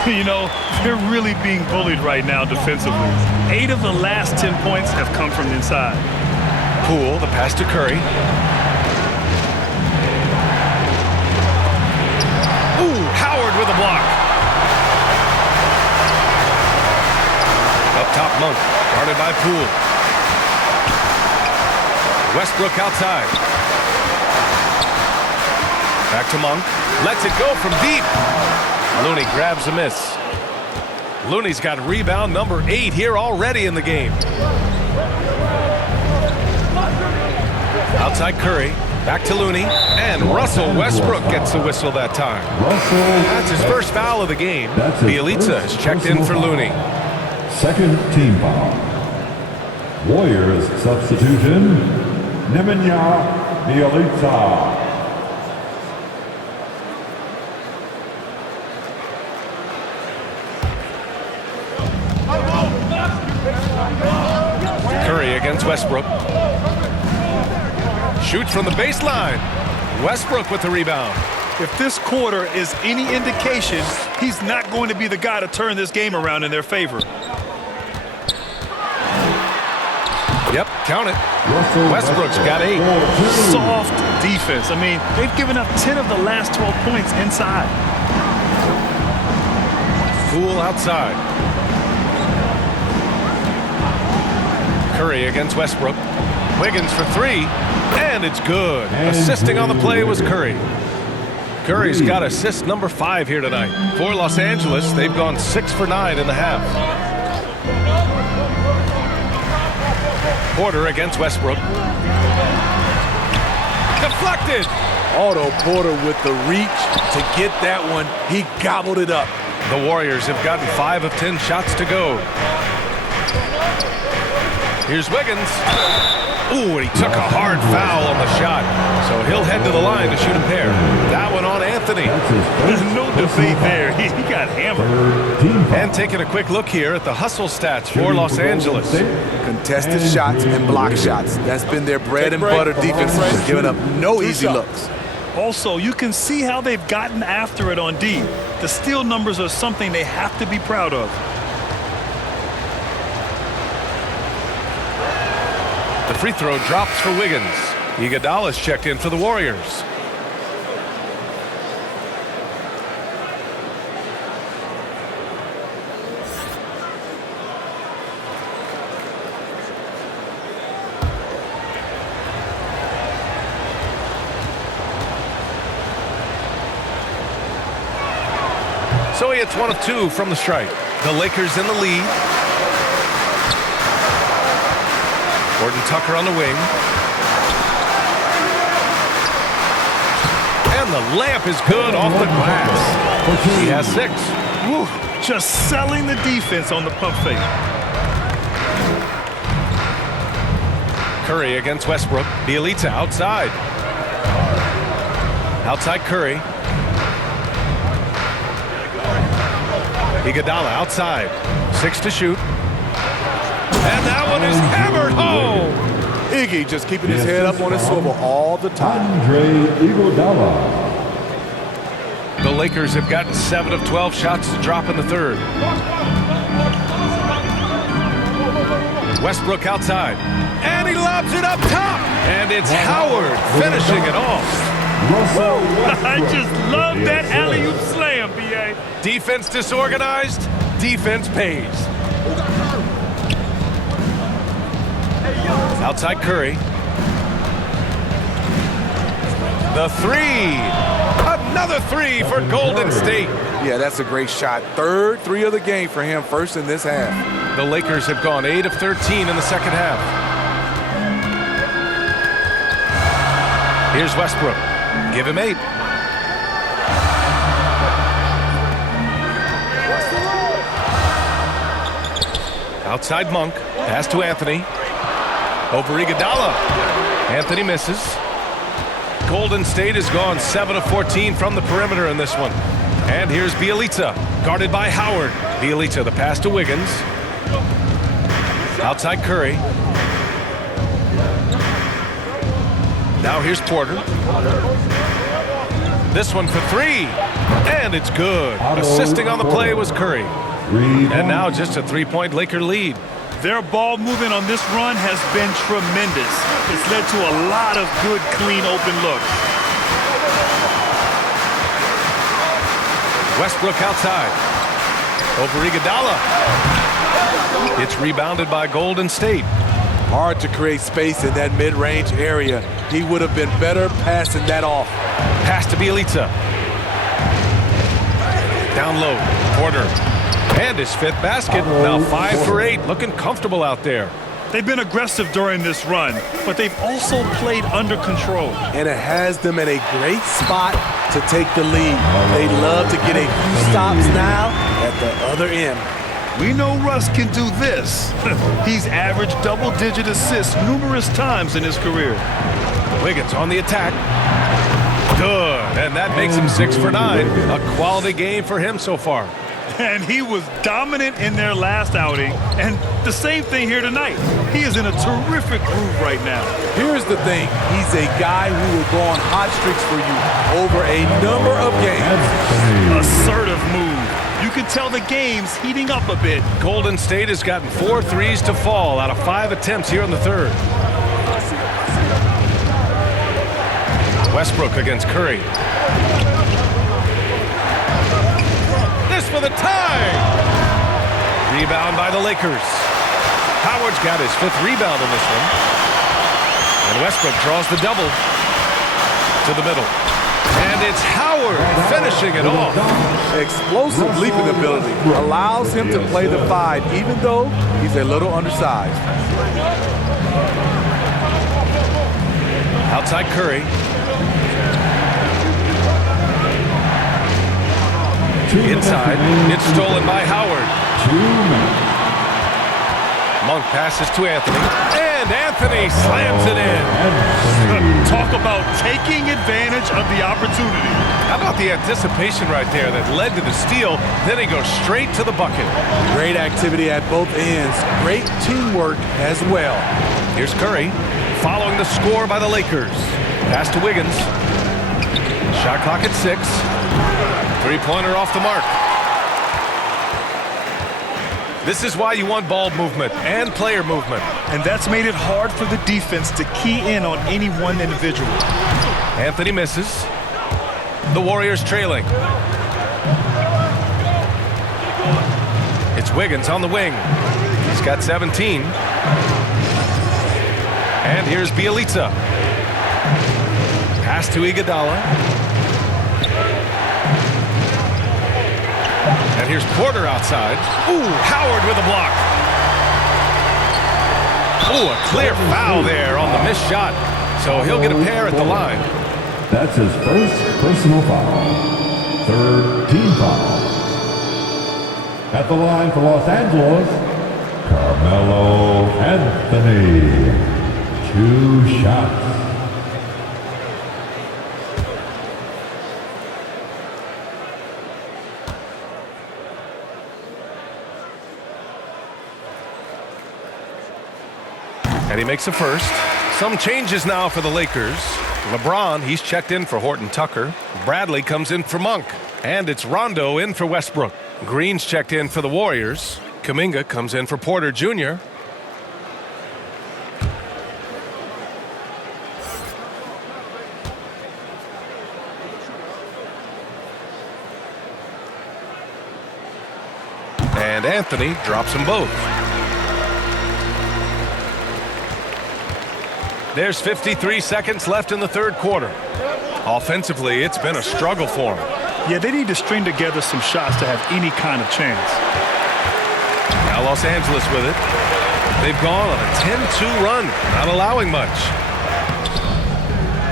You know, they're really being bullied right now defensively. 8 of the last 10 points have come from inside. Poole, the pass to Curry. Ooh, Howard with a block. Up top, Monk, guarded by Poole. Westbrook outside. Back to Monk. Lets it go from deep. Looney grabs a miss. Looney's got rebound number 8 here already in the game. Outside Curry. Back to Looney, and Russell Westbrook gets the whistle that time. That's his first foul of the game. Bielitsa has checked in for Looney. Second team foul. Warriors substitution, Nemanja Bielitsa. Curry against Westbrook. Shoots from the baseline. Westbrook with the rebound. If this quarter is any indication, he's not going to be the guy to turn this game around in their favor. Yep, count it. Westbrook's got 8. Soft defense. I mean, they've given up 10 of the last 12 points inside. Poole outside. Curry against Westbrook. Wiggins for 3, and it's good. Assisting on the play was Curry. Curry's got assist number 5 here tonight. For Los Angeles, they've gone 6 for 9 in the half. Porter against Westbrook. Deflected. Otto Porter with the reach to get that one. He gobbled it up. The Warriors have gotten 5 of 10 shots to go. Here's Wiggins. Ooh, and he took a hard foul on the shot. So he'll head to the line to shoot a pair. That one on Anthony. There's no debate there. He got hammered. And taking a quick look here at the hustle stats for Los Angeles. Contested shots and block shots. That's been their bread and butter defense. Giving up no easy looks. Also, you can see how they've gotten after it on D. The steal numbers are something they have to be proud of. The free throw drops for Wiggins. Iguodala's checked in for the Warriors. So he hits 1 of 2 from the stripe. The Lakers in the lead. Gordon Tucker on the wing. And the layup is good off the glass. He has 6. Woo, just selling the defense on the pump fake. Curry against Westbrook. Bielitsa outside. Outside Curry. Iguodala outside. 6 to shoot. And that one is hammered home. Iggy just keeping his head up on his swivel all the time. Andre Iguodala. The Lakers have gotten 7 of 12 shots to drop in the third. Westbrook outside. And he lobs it up top. And it's Howard finishing it off. I just love that alley-oop slam, B.A. Defense disorganized. Defense pays. Outside Curry. The 3. Another 3 for Golden State. Yeah, that's a great shot. Third 3 of the game for him, first in this half. The Lakers have gone 8 of 13 in the second half. Here's Westbrook. Give him 8. Outside Monk. Pass to Anthony. Over Iguodala. Anthony misses. Golden State has gone 7 of 14 from the perimeter in this one. And here's Bielitsa, guarded by Howard. Bielitsa, the pass to Wiggins. Outside Curry. Now here's Porter. This one for 3. And it's good. Assisting on the play was Curry. And now just a 3-point Laker lead. Their ball movement on this run has been tremendous. It's led to a lot of good, clean, open looks. Westbrook outside. Over Iguodala. It's rebounded by Golden State. Hard to create space in that mid-range area. He would have been better passing that off. Pass to Bielitsa. Down low. Porter. And his 5th basket. Now 5 for 8. Looking comfortable out there. They've been aggressive during this run, but they've also played under control. And it has them in a great spot to take the lead. They love to get a few stops now at the other end. We know Russ can do this. He's averaged double-digit assists numerous times in his career. Wiggins on the attack. Good, and that makes him 6 for 9. A quality game for him so far. And he was dominant in their last outing, and the same thing here tonight. He is in a terrific groove right now. Here's the thing. He's a guy who will go on hot streaks for you over a number of games. Assertive move. You can tell the game's heating up a bit. Golden State has gotten 4 threes to fall out of 5 attempts here in the third. Westbrook against Curry. This for the tie. Rebound by the Lakers. Howard's got his 5th rebound in this one. And Westbrook draws the double to the middle. And it's Howard finishing it off. Explosive leaping ability allows him to play the 5 even though he's a little undersized. Outside Curry. Inside, it's stolen by Howard. Monk passes to Anthony, and Anthony slams it in. Talk about taking advantage of the opportunity. How about the anticipation right there that led to the steal, then he goes straight to the bucket. Great activity at both ends. Great teamwork as well. Here's Curry, following the score by the Lakers. Pass to Wiggins. Shot clock at 6. Three-pointer off the mark. This is why you want ball movement and player movement. And that's made it hard for the defense to key in on any one individual. Anthony misses. The Warriors trailing. It's Wiggins on the wing. He's got 17. And here's Bielitsa. Pass to Iguodala. And here's Porter outside. Ooh, Howard with a block. Ooh, a clear foul there on the missed shot. So he'll get a pair at the line. That's his first personal foul. 3rd team foul. At the line for Los Angeles, Carmelo Anthony. 2 shots. And he makes a first. Some changes now for the Lakers. LeBron, he's checked in for Horton Tucker. Bradley comes in for Monk. And it's Rondo in for Westbrook. Green's checked in for the Warriors. Kuminga comes in for Porter Jr. And Anthony drops them both. There's 53 seconds left in the third quarter. Offensively, it's been a struggle for them. Yeah, they need to string together some shots to have any kind of chance. Now Los Angeles with it. They've gone on a 10-2 run, not allowing much.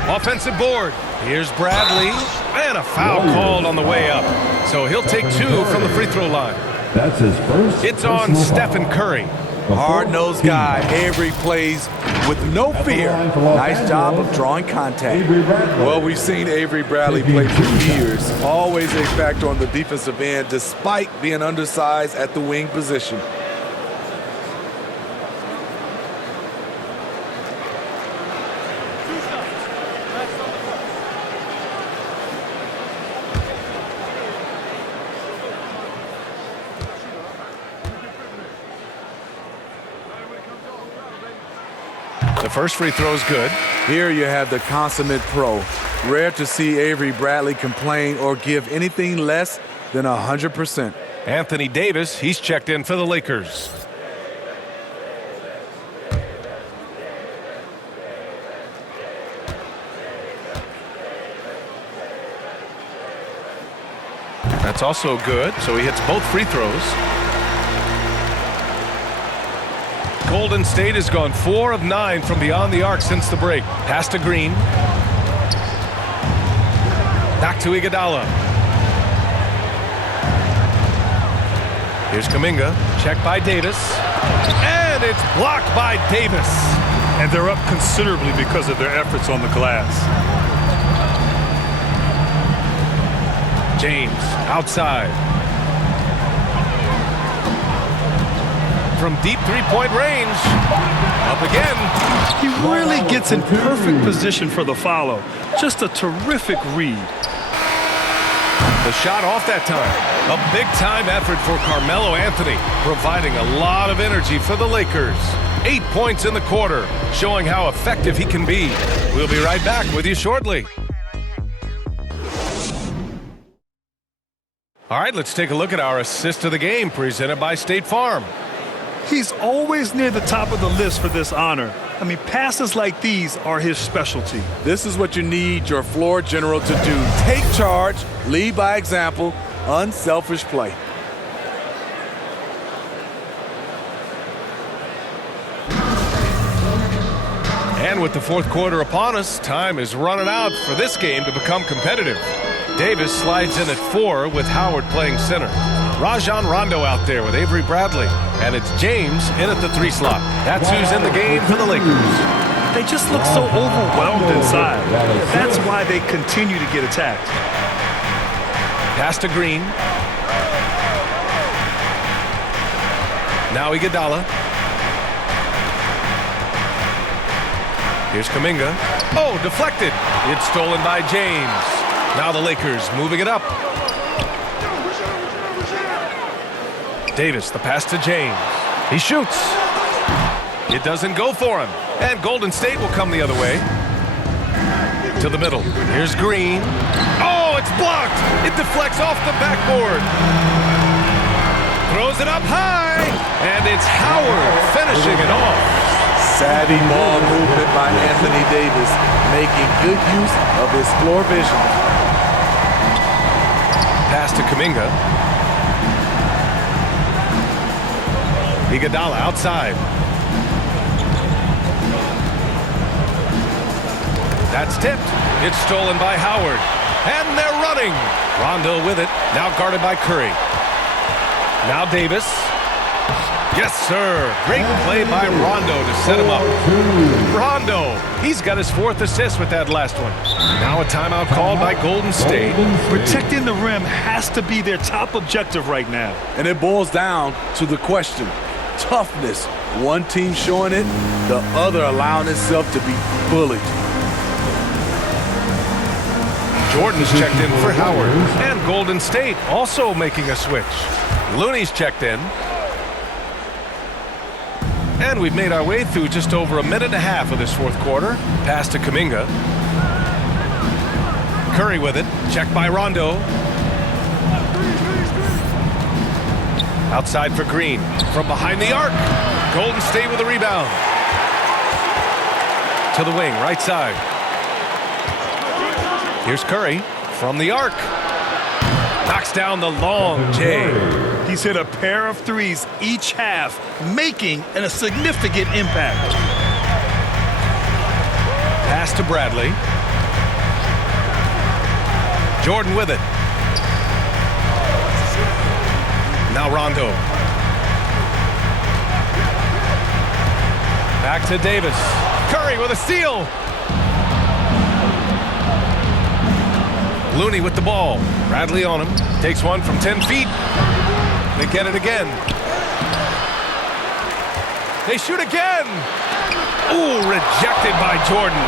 Offensive board. Here's Bradley. And a foul called on the way up. So he'll take 2 from the free throw line. That's his first. It's on Stephen Curry. Hard-nosed guy. Avery plays with no fear. Nice job of drawing contact. Well, we've seen Avery Bradley play for years. Always a factor on the defensive end, despite being undersized at the wing position. The first free throw is good. Here you have the consummate pro. Rare to see Avery Bradley complain or give anything less than 100%. Anthony Davis, he's checked in for the Lakers. That's also good, so he hits both free throws. Golden State has gone 4 of 9 from beyond the arc since the break. Pass to Green. Back to Iguodala. Here's Kuminga. Check by Davis. And it's blocked by Davis. And they're up considerably because of their efforts on the glass. James outside. From deep three-point range. Up again. He really gets in perfect position for the follow. Just a terrific read. The shot off that time. A big-time effort for Carmelo Anthony, providing a lot of energy for the Lakers. 8 points in the quarter, showing how effective he can be. We'll be right back with you shortly. All right, let's take a look at our assist of the game presented by State Farm. He's always near the top of the list for this honor. I mean, passes like these are his specialty. This is what you need your floor general to do. Take charge, lead by example, unselfish play. And with the fourth quarter upon us, time is running out for this game to become competitive. Davis slides in at 4 with Howard playing center. Rajon Rondo out there with Avery Bradley. And it's James in at the 3 slot. That's who's in the game for the Lakers. They just look so overwhelmed inside. That's why they continue to get attacked. Pass to Green. Now Iguodala. Here's Kuminga. Oh, deflected. It's stolen by James. Now the Lakers moving it up. Davis, the pass to James. He shoots. It doesn't go for him. And Golden State will come the other way. To the middle. Here's Green. Oh, it's blocked. It deflects off the backboard. Throws it up high. And it's Howard finishing it off. Savvy ball movement by Anthony Davis, making good use of his floor vision. Pass to Kuminga. Iguodala outside. That's tipped. It's stolen by Howard. And they're running. Rondo with it. Now guarded by Curry. Now Davis. Yes, sir. Great play by Rondo to set him up. Rondo. He's got his 4th assist with that last one. Now a timeout called by Golden State. Protecting the rim has to be their top objective right now. And it boils down to the question. Toughness. One team showing it, the other allowing itself to be bullied. Jordan's checked in for Howard. And Golden State also making a switch. Looney's checked in. And we've made our way through just over a minute and a half of this fourth quarter. Pass to Kuminga. Curry with it. Checked by Rondo. Outside for Green. From behind the arc. Golden State with a rebound. To the wing, right side. Here's Curry from the arc. Knocks down the long J. He's hit a pair of threes each half, making a significant impact. Pass to Bradley. Jordan with it. Now Rondo. Back to Davis. Curry with a steal. Looney with the ball. Bradley on him. Takes one from 10 feet. They get it again. They shoot again. Ooh, rejected by Jordan.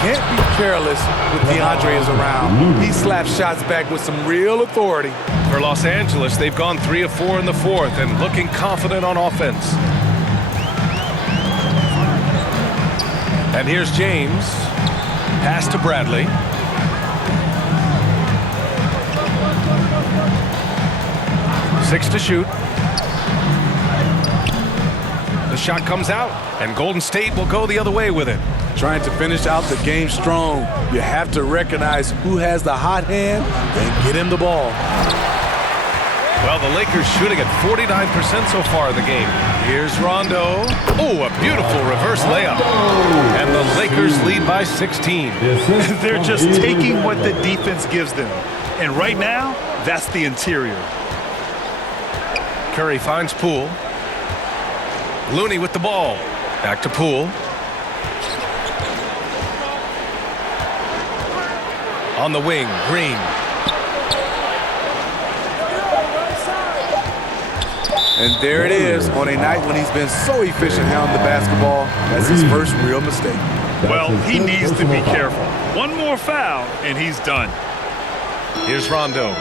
Can't be careless when DeAndre is around. He slaps shots back with some real authority. For Los Angeles, they've gone 3 of 4 in the fourth and looking confident on offense. And here's James. Pass to Bradley. Six to shoot. The shot comes out, and Golden State will go the other way with it. Trying to finish out the game strong, you have to recognize who has the hot hand and get him the ball. Well, the Lakers shooting at 49% so far in the game. Here's Rondo. Oh, a beautiful reverse layup. And the Lakers lead by 16. They're just taking what the defense gives them. And right now, that's the interior. Curry finds Poole. Looney with the ball. Back to Poole. On the wing, Green. And there it is on a night when he's been so efficient handling the basketball. That's his first real mistake. Well, he needs to be careful. One more foul, and he's done. Here's Rondo.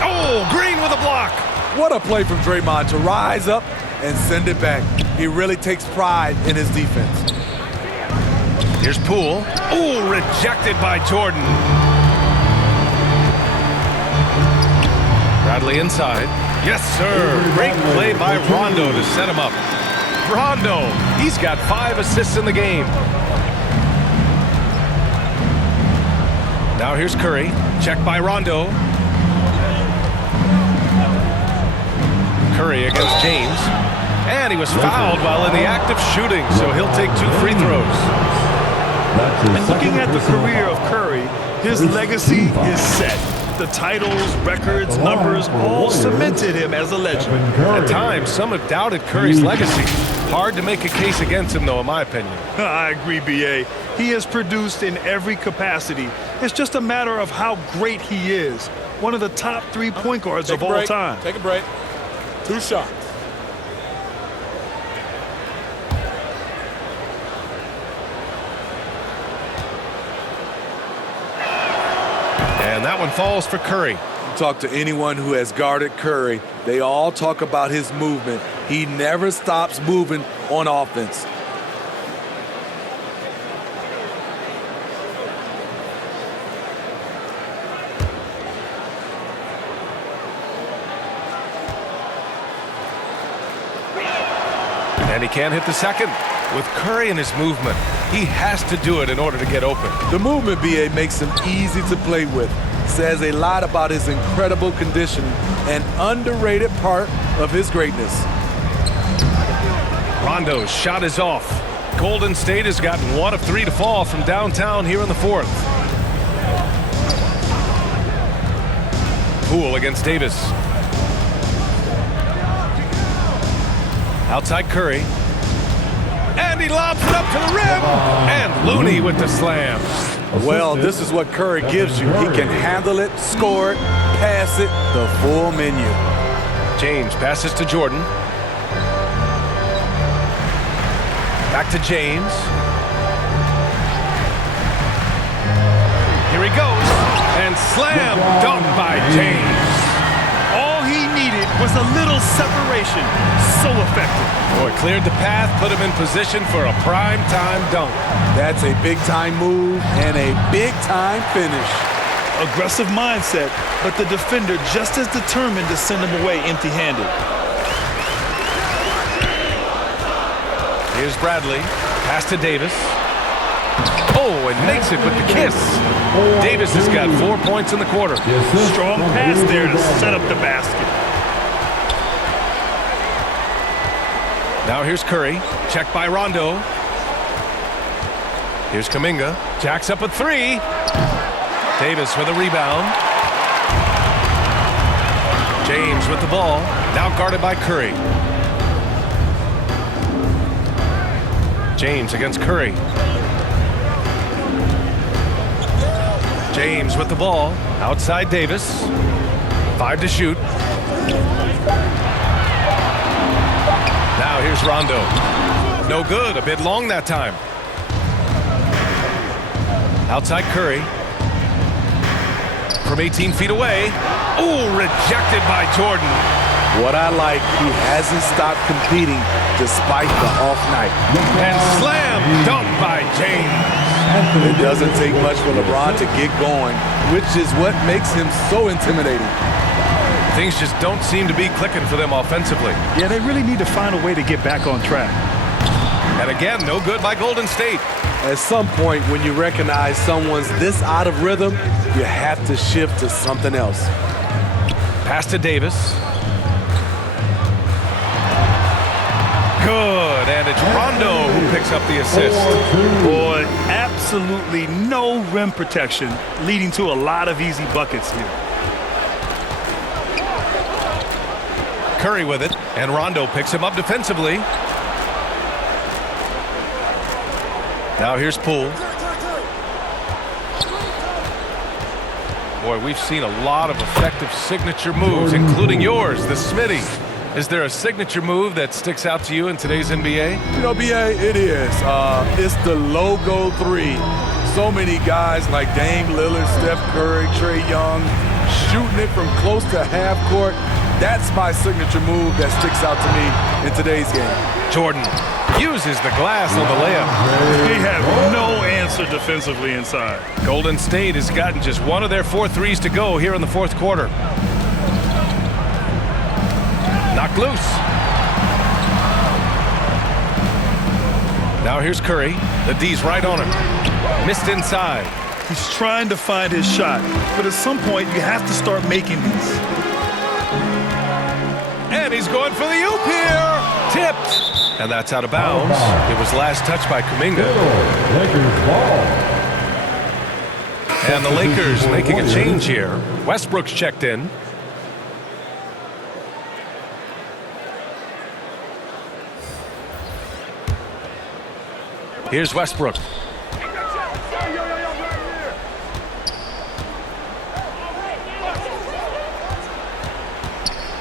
Oh, Green with a block. What a play from Draymond to rise up and send it back. He really takes pride in his defense. Here's Poole. Oh, rejected by Jordan. Bradley inside. Yes, sir. Great play by Rondo to set him up. Rondo, he's got 5 assists in the game. Now here's Curry. Check by Rondo. Curry against James. And he was fouled while in the act of shooting, so he'll take 2 free throws. And looking at the career of Curry, his legacy is set. The titles, records, numbers all cemented him as a legend. At times, some have doubted Curry's legacy. Hard to make a case against him, though, in my opinion. I agree, B.A. He has produced in every capacity. It's just a matter of how great he is. One of the top 3 point guards of all time. Take a break. 2 shots. And that one falls for Curry. Talk to anyone who has guarded Curry, they all talk about his movement. He never stops moving on offense. And he can't hit the second. With Curry and his movement, he has to do it in order to get open. The movement, B.A., makes him easy to play with. Says a lot about his incredible conditioning, an underrated part of his greatness. Rondo's shot is off. Golden State has gotten 1 of 3 to fall from downtown here in the 4th. Poole against Davis. Outside Curry. And he lobs it up to the rim. And Looney with the slam. Well, this is what Curry gives you. He can handle it, score it, pass it, the full menu. James passes to Jordan. Back to James. Here he goes. And slam dunk by James. All he needed was a little separation. So effective. Boy, cleared the path, put him in position for a prime-time dunk. That's a big-time move and a big-time finish. Aggressive mindset, but the defender just as determined to send him away empty-handed. Here's Bradley. Pass to Davis. Oh, and makes it with the kiss. Davis has got 4 points in the quarter. Strong pass there to set up the basket. Now here's Curry. Checked by Rondo. Here's Kuminga. Jacks up a 3. Davis with a rebound. James with the ball. Now guarded by Curry. James against Curry. James with the ball. Outside Davis. 5 to shoot. Now here's Rondo. No good. A bit long that time. Outside Curry. From 18 feet away. Ooh, rejected by Jordan. What I like, he hasn't stopped competing despite the off night. And slam dunk by James. It doesn't take much for LeBron to get going, which is what makes him so intimidating. Things just don't seem to be clicking for them offensively. Yeah, they really need to find a way to get back on track. And again, no good by Golden State. At some point, when you recognize someone's this out of rhythm, you have to shift to something else. Pass to Davis. Good, and it's Rondo who picks up the assist. Boy, absolutely no rim protection, leading to a lot of easy buckets here. Curry with it, and Rondo picks him up defensively. Now here's Poole. Boy, we've seen a lot of effective signature moves, including yours, the Smitty. Is there a signature move that sticks out to you in today's NBA? You know, BA, it is. It's the logo three. So many guys like Dame Lillard, Steph Curry, Trae Young, shooting it from close to half court. That's my signature move that sticks out to me in today's game. Jordan uses the glass on the layup. They have no answer defensively inside. Golden State has gotten just one of their 4 threes to go here in the fourth quarter. Knocked loose. Now here's Curry. The D's right on him. Missed inside. He's trying to find his shot, but at some point you have to start making these. And he's going for the oop here. Tipped. And that's out of bounds. It was last touched by Kuminga. Lakers ball. And the Lakers making a change here. Westbrook's checked in. Here's Westbrook.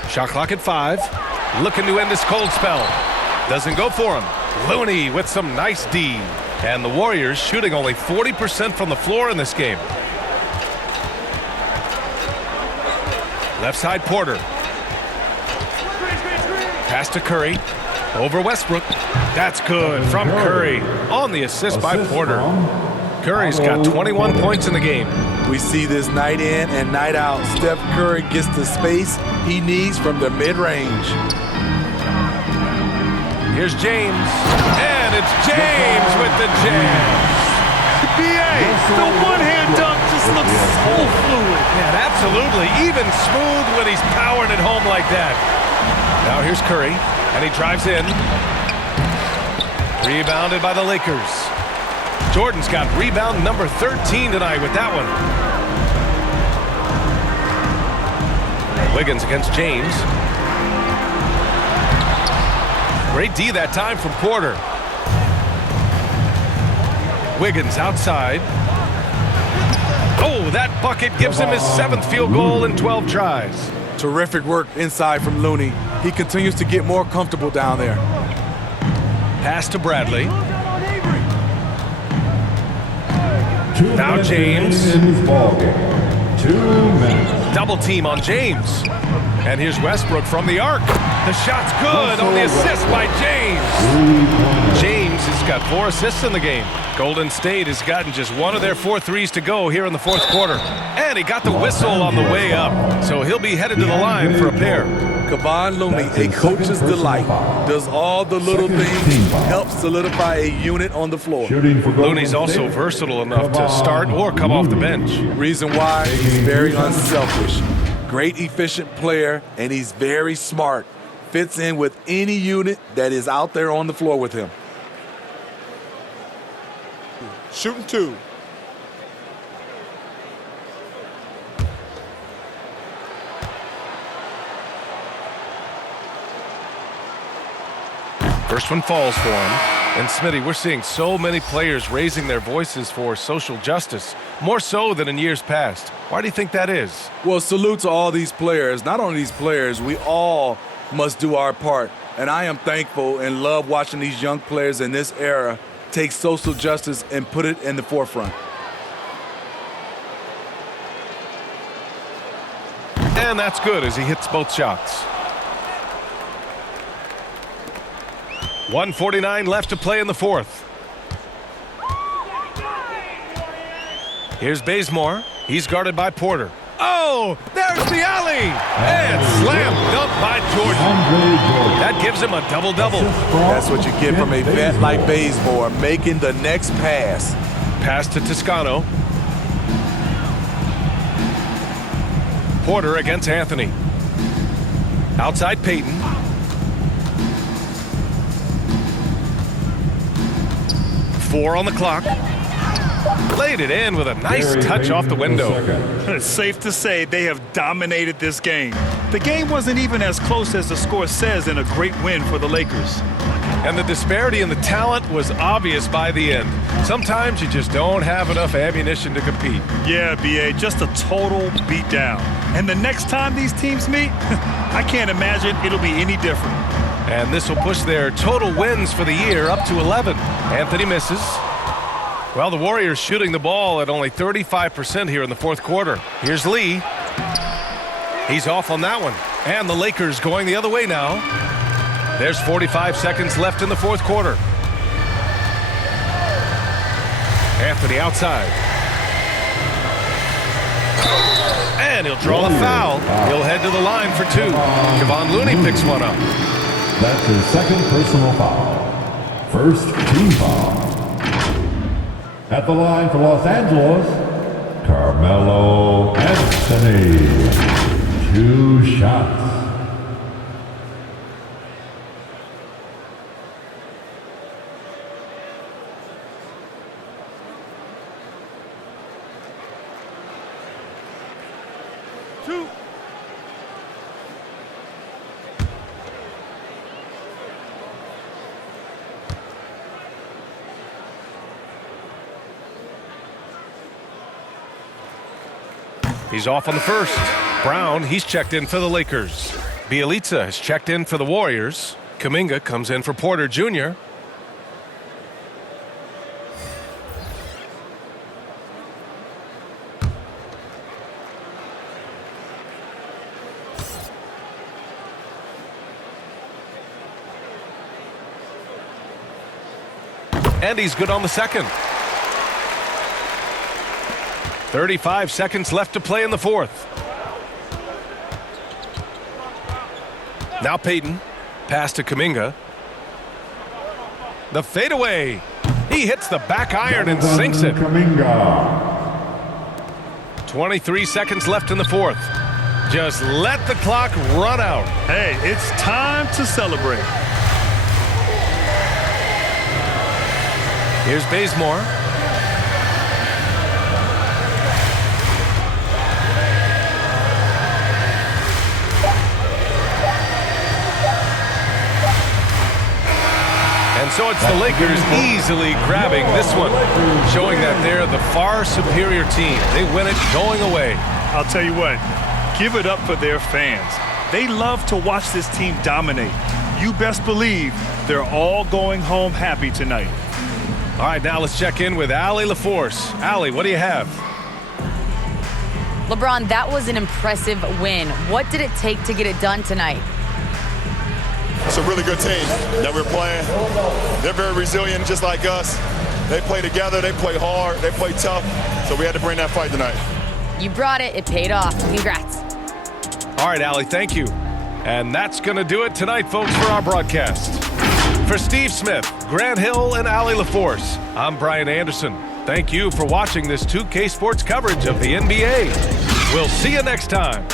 Shot clock at 5. Looking to end this cold spell. Doesn't go for him. Looney with some nice D. And the Warriors shooting only 40% from the floor in this game. Left side Porter. Pass to Curry. Over Westbrook. That's good from Curry. On the assist by Porter. Curry's got 21 points in the game. We see this night in and night out. Steph Curry gets the space he needs from the mid-range. Here's James. And it's James with the jam. BA, the one-hand dunk just looks so fluid. Yeah, absolutely. Even smooth when he's powering it home like that. Now here's Curry, and he drives in. Rebounded by the Lakers. Jordan's got rebound number 13 tonight with that one. Wiggins against James. Great D that time from Porter. Wiggins outside. Oh, that bucket gives him his 7th field goal in 12 tries. Terrific work inside from Looney. He continues to get more comfortable down there. Pass to Bradley. Now James. In this ballgame. 2 minutes. Double team on James. And here's Westbrook from the arc. The shot's good on the assist by James. James has got 4 assists in the game. Golden State has gotten just one of their 4 threes to go here in the fourth quarter. And he got the whistle on the way up. So he'll be headed to the line for a pair. Kevon Looney, a coach's delight, does all the little things, helps solidify a unit on the floor. Looney's also versatile enough to start or come off the bench. Reason why, he's very unselfish. Great efficient player, and he's very smart. Fits in with any unit that is out there on the floor with him. Shooting 2. First one falls for him. And Smitty, we're seeing so many players raising their voices for social justice, more so than in years past. Why do you think that is? Well, salute to all these players. Not only these players, we all must do our part. And I am thankful and love watching these young players in this era take social justice and put it in the forefront. And that's good as he hits both shots. 1:49 left to play in the fourth. Here's Bazemore. He's guarded by Porter. Oh, there's the alley. And slam dunk by Jordan. That gives him a double-double. That's what you get from a vet like Bazemore, making the next pass. Pass to Toscano. Porter against Anthony. Outside Peyton. Four on the clock. Laid it in with a nice touch off the window. It's safe to say they have dominated this game. The game wasn't even as close as the score says in a great win for the Lakers. And the disparity in the talent was obvious by the end. Sometimes you just don't have enough ammunition to compete. Yeah, B.A., just a total beatdown. And the next time these teams meet, I can't imagine it'll be any different. And this will push their total wins for the year up to 11. Anthony misses. Well, the Warriors shooting the ball at only 35% here in the fourth quarter. Here's Lee. He's off on that one. And the Lakers going the other way now. There's 45 seconds left in the fourth quarter. Anthony outside. And he'll draw the foul. He'll head to the line for two. Kevon Looney picks one up. That's his second personal foul. First team foul. At the line for Los Angeles, Carmelo Anthony. 2 shots. He's off on the first. Brown, he's checked in for the Lakers. Bielitsa has checked in for the Warriors. Kuminga comes in for Porter Jr. And he's good on the second. 35 seconds left to play in the fourth. Now Peyton. Pass to Kuminga. The fadeaway. He hits the back iron and sinks it. 23 seconds left in the fourth. Just let the clock run out. Hey, it's time to celebrate. Here's Bazemore. And so it's the Lakers easily grabbing this one, showing that they're the far superior team. They win it going away. I'll tell you what, give it up for their fans. They love to watch this team dominate. You best believe they're all going home happy tonight. All right, now let's check in with Allie LaForce. Allie, what do you have? LeBron, that was an impressive win. What did it take to get it done tonight? It's a really good team that we're playing. They're very resilient, just like us. They play together, they play hard, they play tough. So we had to bring that fight tonight. You brought it. It paid off. Congrats. All right, Allie, thank you. And that's going to do it tonight, folks, for our broadcast. For Steve Smith, Grant Hill, and Allie LaForce, I'm Brian Anderson. Thank you for watching this 2K Sports coverage of the NBA. We'll see you next time.